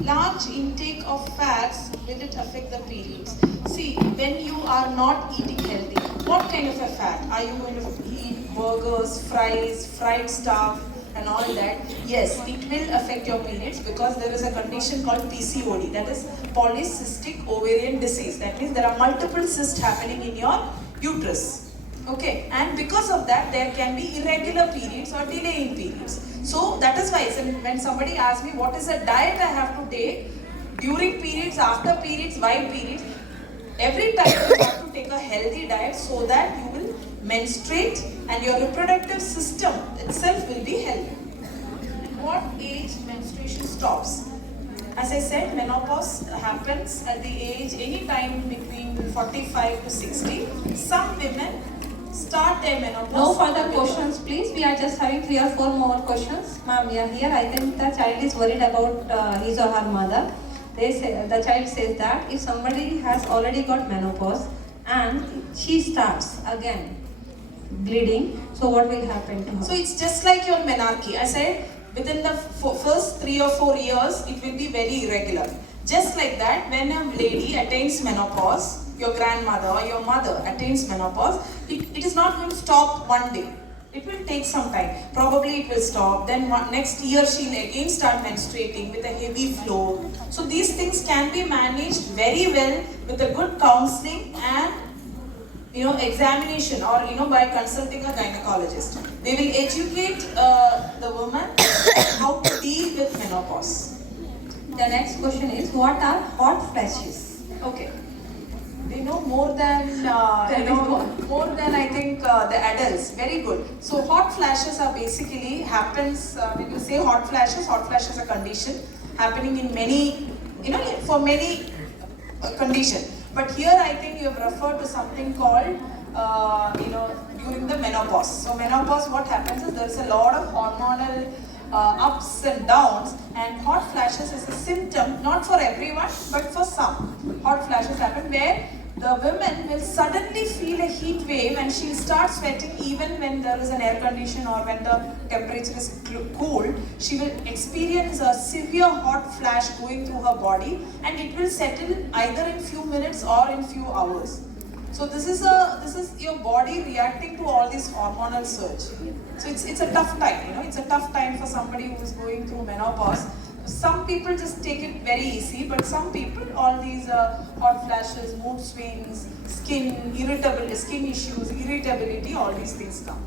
Large intake of fats, will it affect the periods? See, when you are not eating healthy, what kind of a fat? Are you going to eat burgers, fries, fried stuff and all that? Yes, it will affect your periods, because there is a condition called PCOD, that is polycystic ovarian disease. That means there are multiple cysts happening in your uterus. Okay, and because of that, there can be irregular periods or delay in periods. So that is why when somebody asks me what is the diet I have to take during periods, after periods, while periods, every time you have to take a healthy diet so that you will menstruate and your reproductive system itself will be healthy. At what age menstruation stops? As I said, menopause happens at the age any time between 45 to 60. Some women start their menopause. No further questions, please. We are just having 3 or 4 more questions. Ma'am, we are here. I think the child is worried about his or her mother. The child says that if somebody has already got menopause and she starts again bleeding, so what will happen to her? So it's just like your menarche. I said within the first 3 or 4 years, it will be very irregular. Just like that, when a lady attains menopause, your grandmother or your mother attains menopause, it is not going to stop one day. It will take some time. Probably it will stop. Then next year she will again start menstruating with a heavy flow. So these things can be managed very well with a good counseling and examination, or by consulting a gynecologist. They will educate the woman how to deal with menopause. The next question is, what are hot flashes? Okay. They know more than I think the adults. Very good. So hot flashes are basically happens when you say hot flashes are condition happening in many, for many condition. But here I think you have referred to something called during the menopause. So menopause, what happens is there is a lot of hormonal ups and downs, and hot flashes is a symptom, not for everyone, but for some. Hot flashes happen where the woman will suddenly feel a heat wave and she'll start sweating even when there is an air condition or when the temperature is cool. She will experience a severe hot flash going through her body, and it will settle either in few minutes or in few hours. So this is your body reacting to all this hormonal surge. So it's a tough time, it's a tough time for somebody who is going through menopause. Some people just take it very easy, but some people, all these hot flashes, mood swings, skin issues, irritability, all these things come.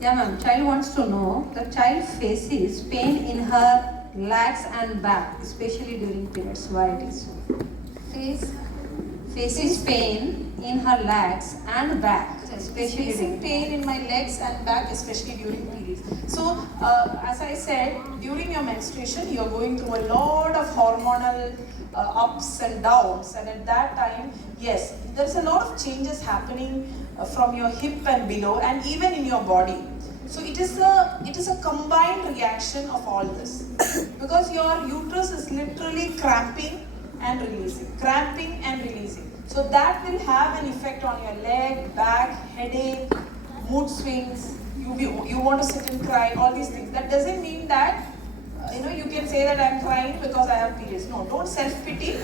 Yeah, ma'am. Child wants to know, the child faces pain in her legs and back, especially during periods. Why it is so? facing pain in her legs and back, especially Facing pain in my legs and back, especially during periods. So, as I said, during your menstruation, you are going through a lot of hormonal ups and downs, and at that time, yes, there's a lot of changes happening from your hip and below, and even in your body. So it is a combined reaction of all this, because your uterus is literally cramping and releasing, cramping and releasing. So that will have an effect on your leg, back, headache, mood swings. You want to sit and cry, all these things. That doesn't mean that you can say that I'm crying because I have periods. No, don't self-pity.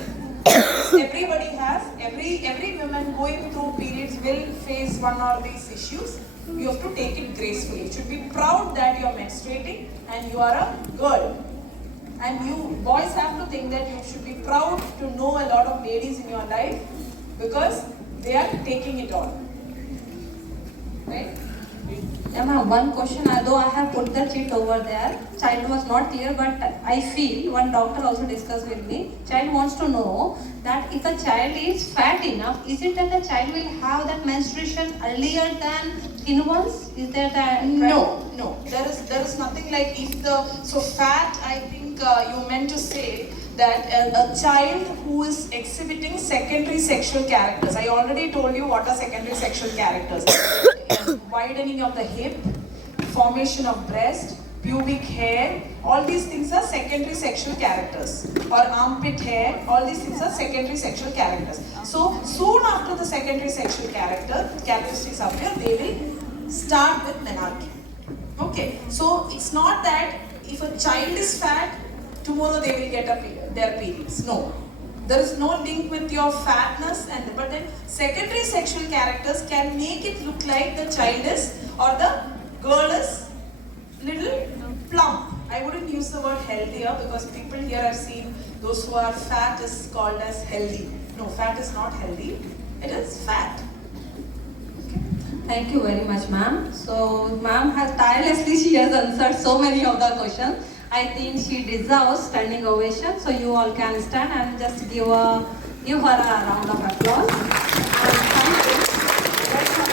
Everybody has, every woman going through periods will face one or these issues. You have to take it gracefully. You should be proud that you are menstruating and you are a girl. And you boys have to think that you should be proud to know a lot of ladies in your life, because they are taking it all. Right? Yeah, ma'am, one question, although I have put the chit over there, child was not clear, but I feel one doctor also discussed with me. Child wants to know that if a child is fat enough, is it that the child will have that menstruation earlier than thin ones? Is there that? No. There is nothing like so fat. I think you meant to say that a child who is exhibiting secondary sexual characters. I already told you what are secondary sexual characters. Widening of the hip, formation of breast, pubic hair, all these things are secondary sexual characters. Or armpit hair, all these things are secondary sexual characters. So soon after the secondary sexual characteristics appear, they will start with menarche. Okay, so it's not that if a child is fat, tomorrow they will get their periods. No. There is no link with your fatness, but then secondary sexual characters can make it look like the child is, or the girl is little plump. I wouldn't use the word healthier, because people here have seen those who are fat is called as healthy. No, fat is not healthy. It is fat. Thank you very much, ma'am. So, ma'am has she has answered so many of the questions. I think she deserves standing ovation. So you all can stand and just give her a round of applause. And thank you.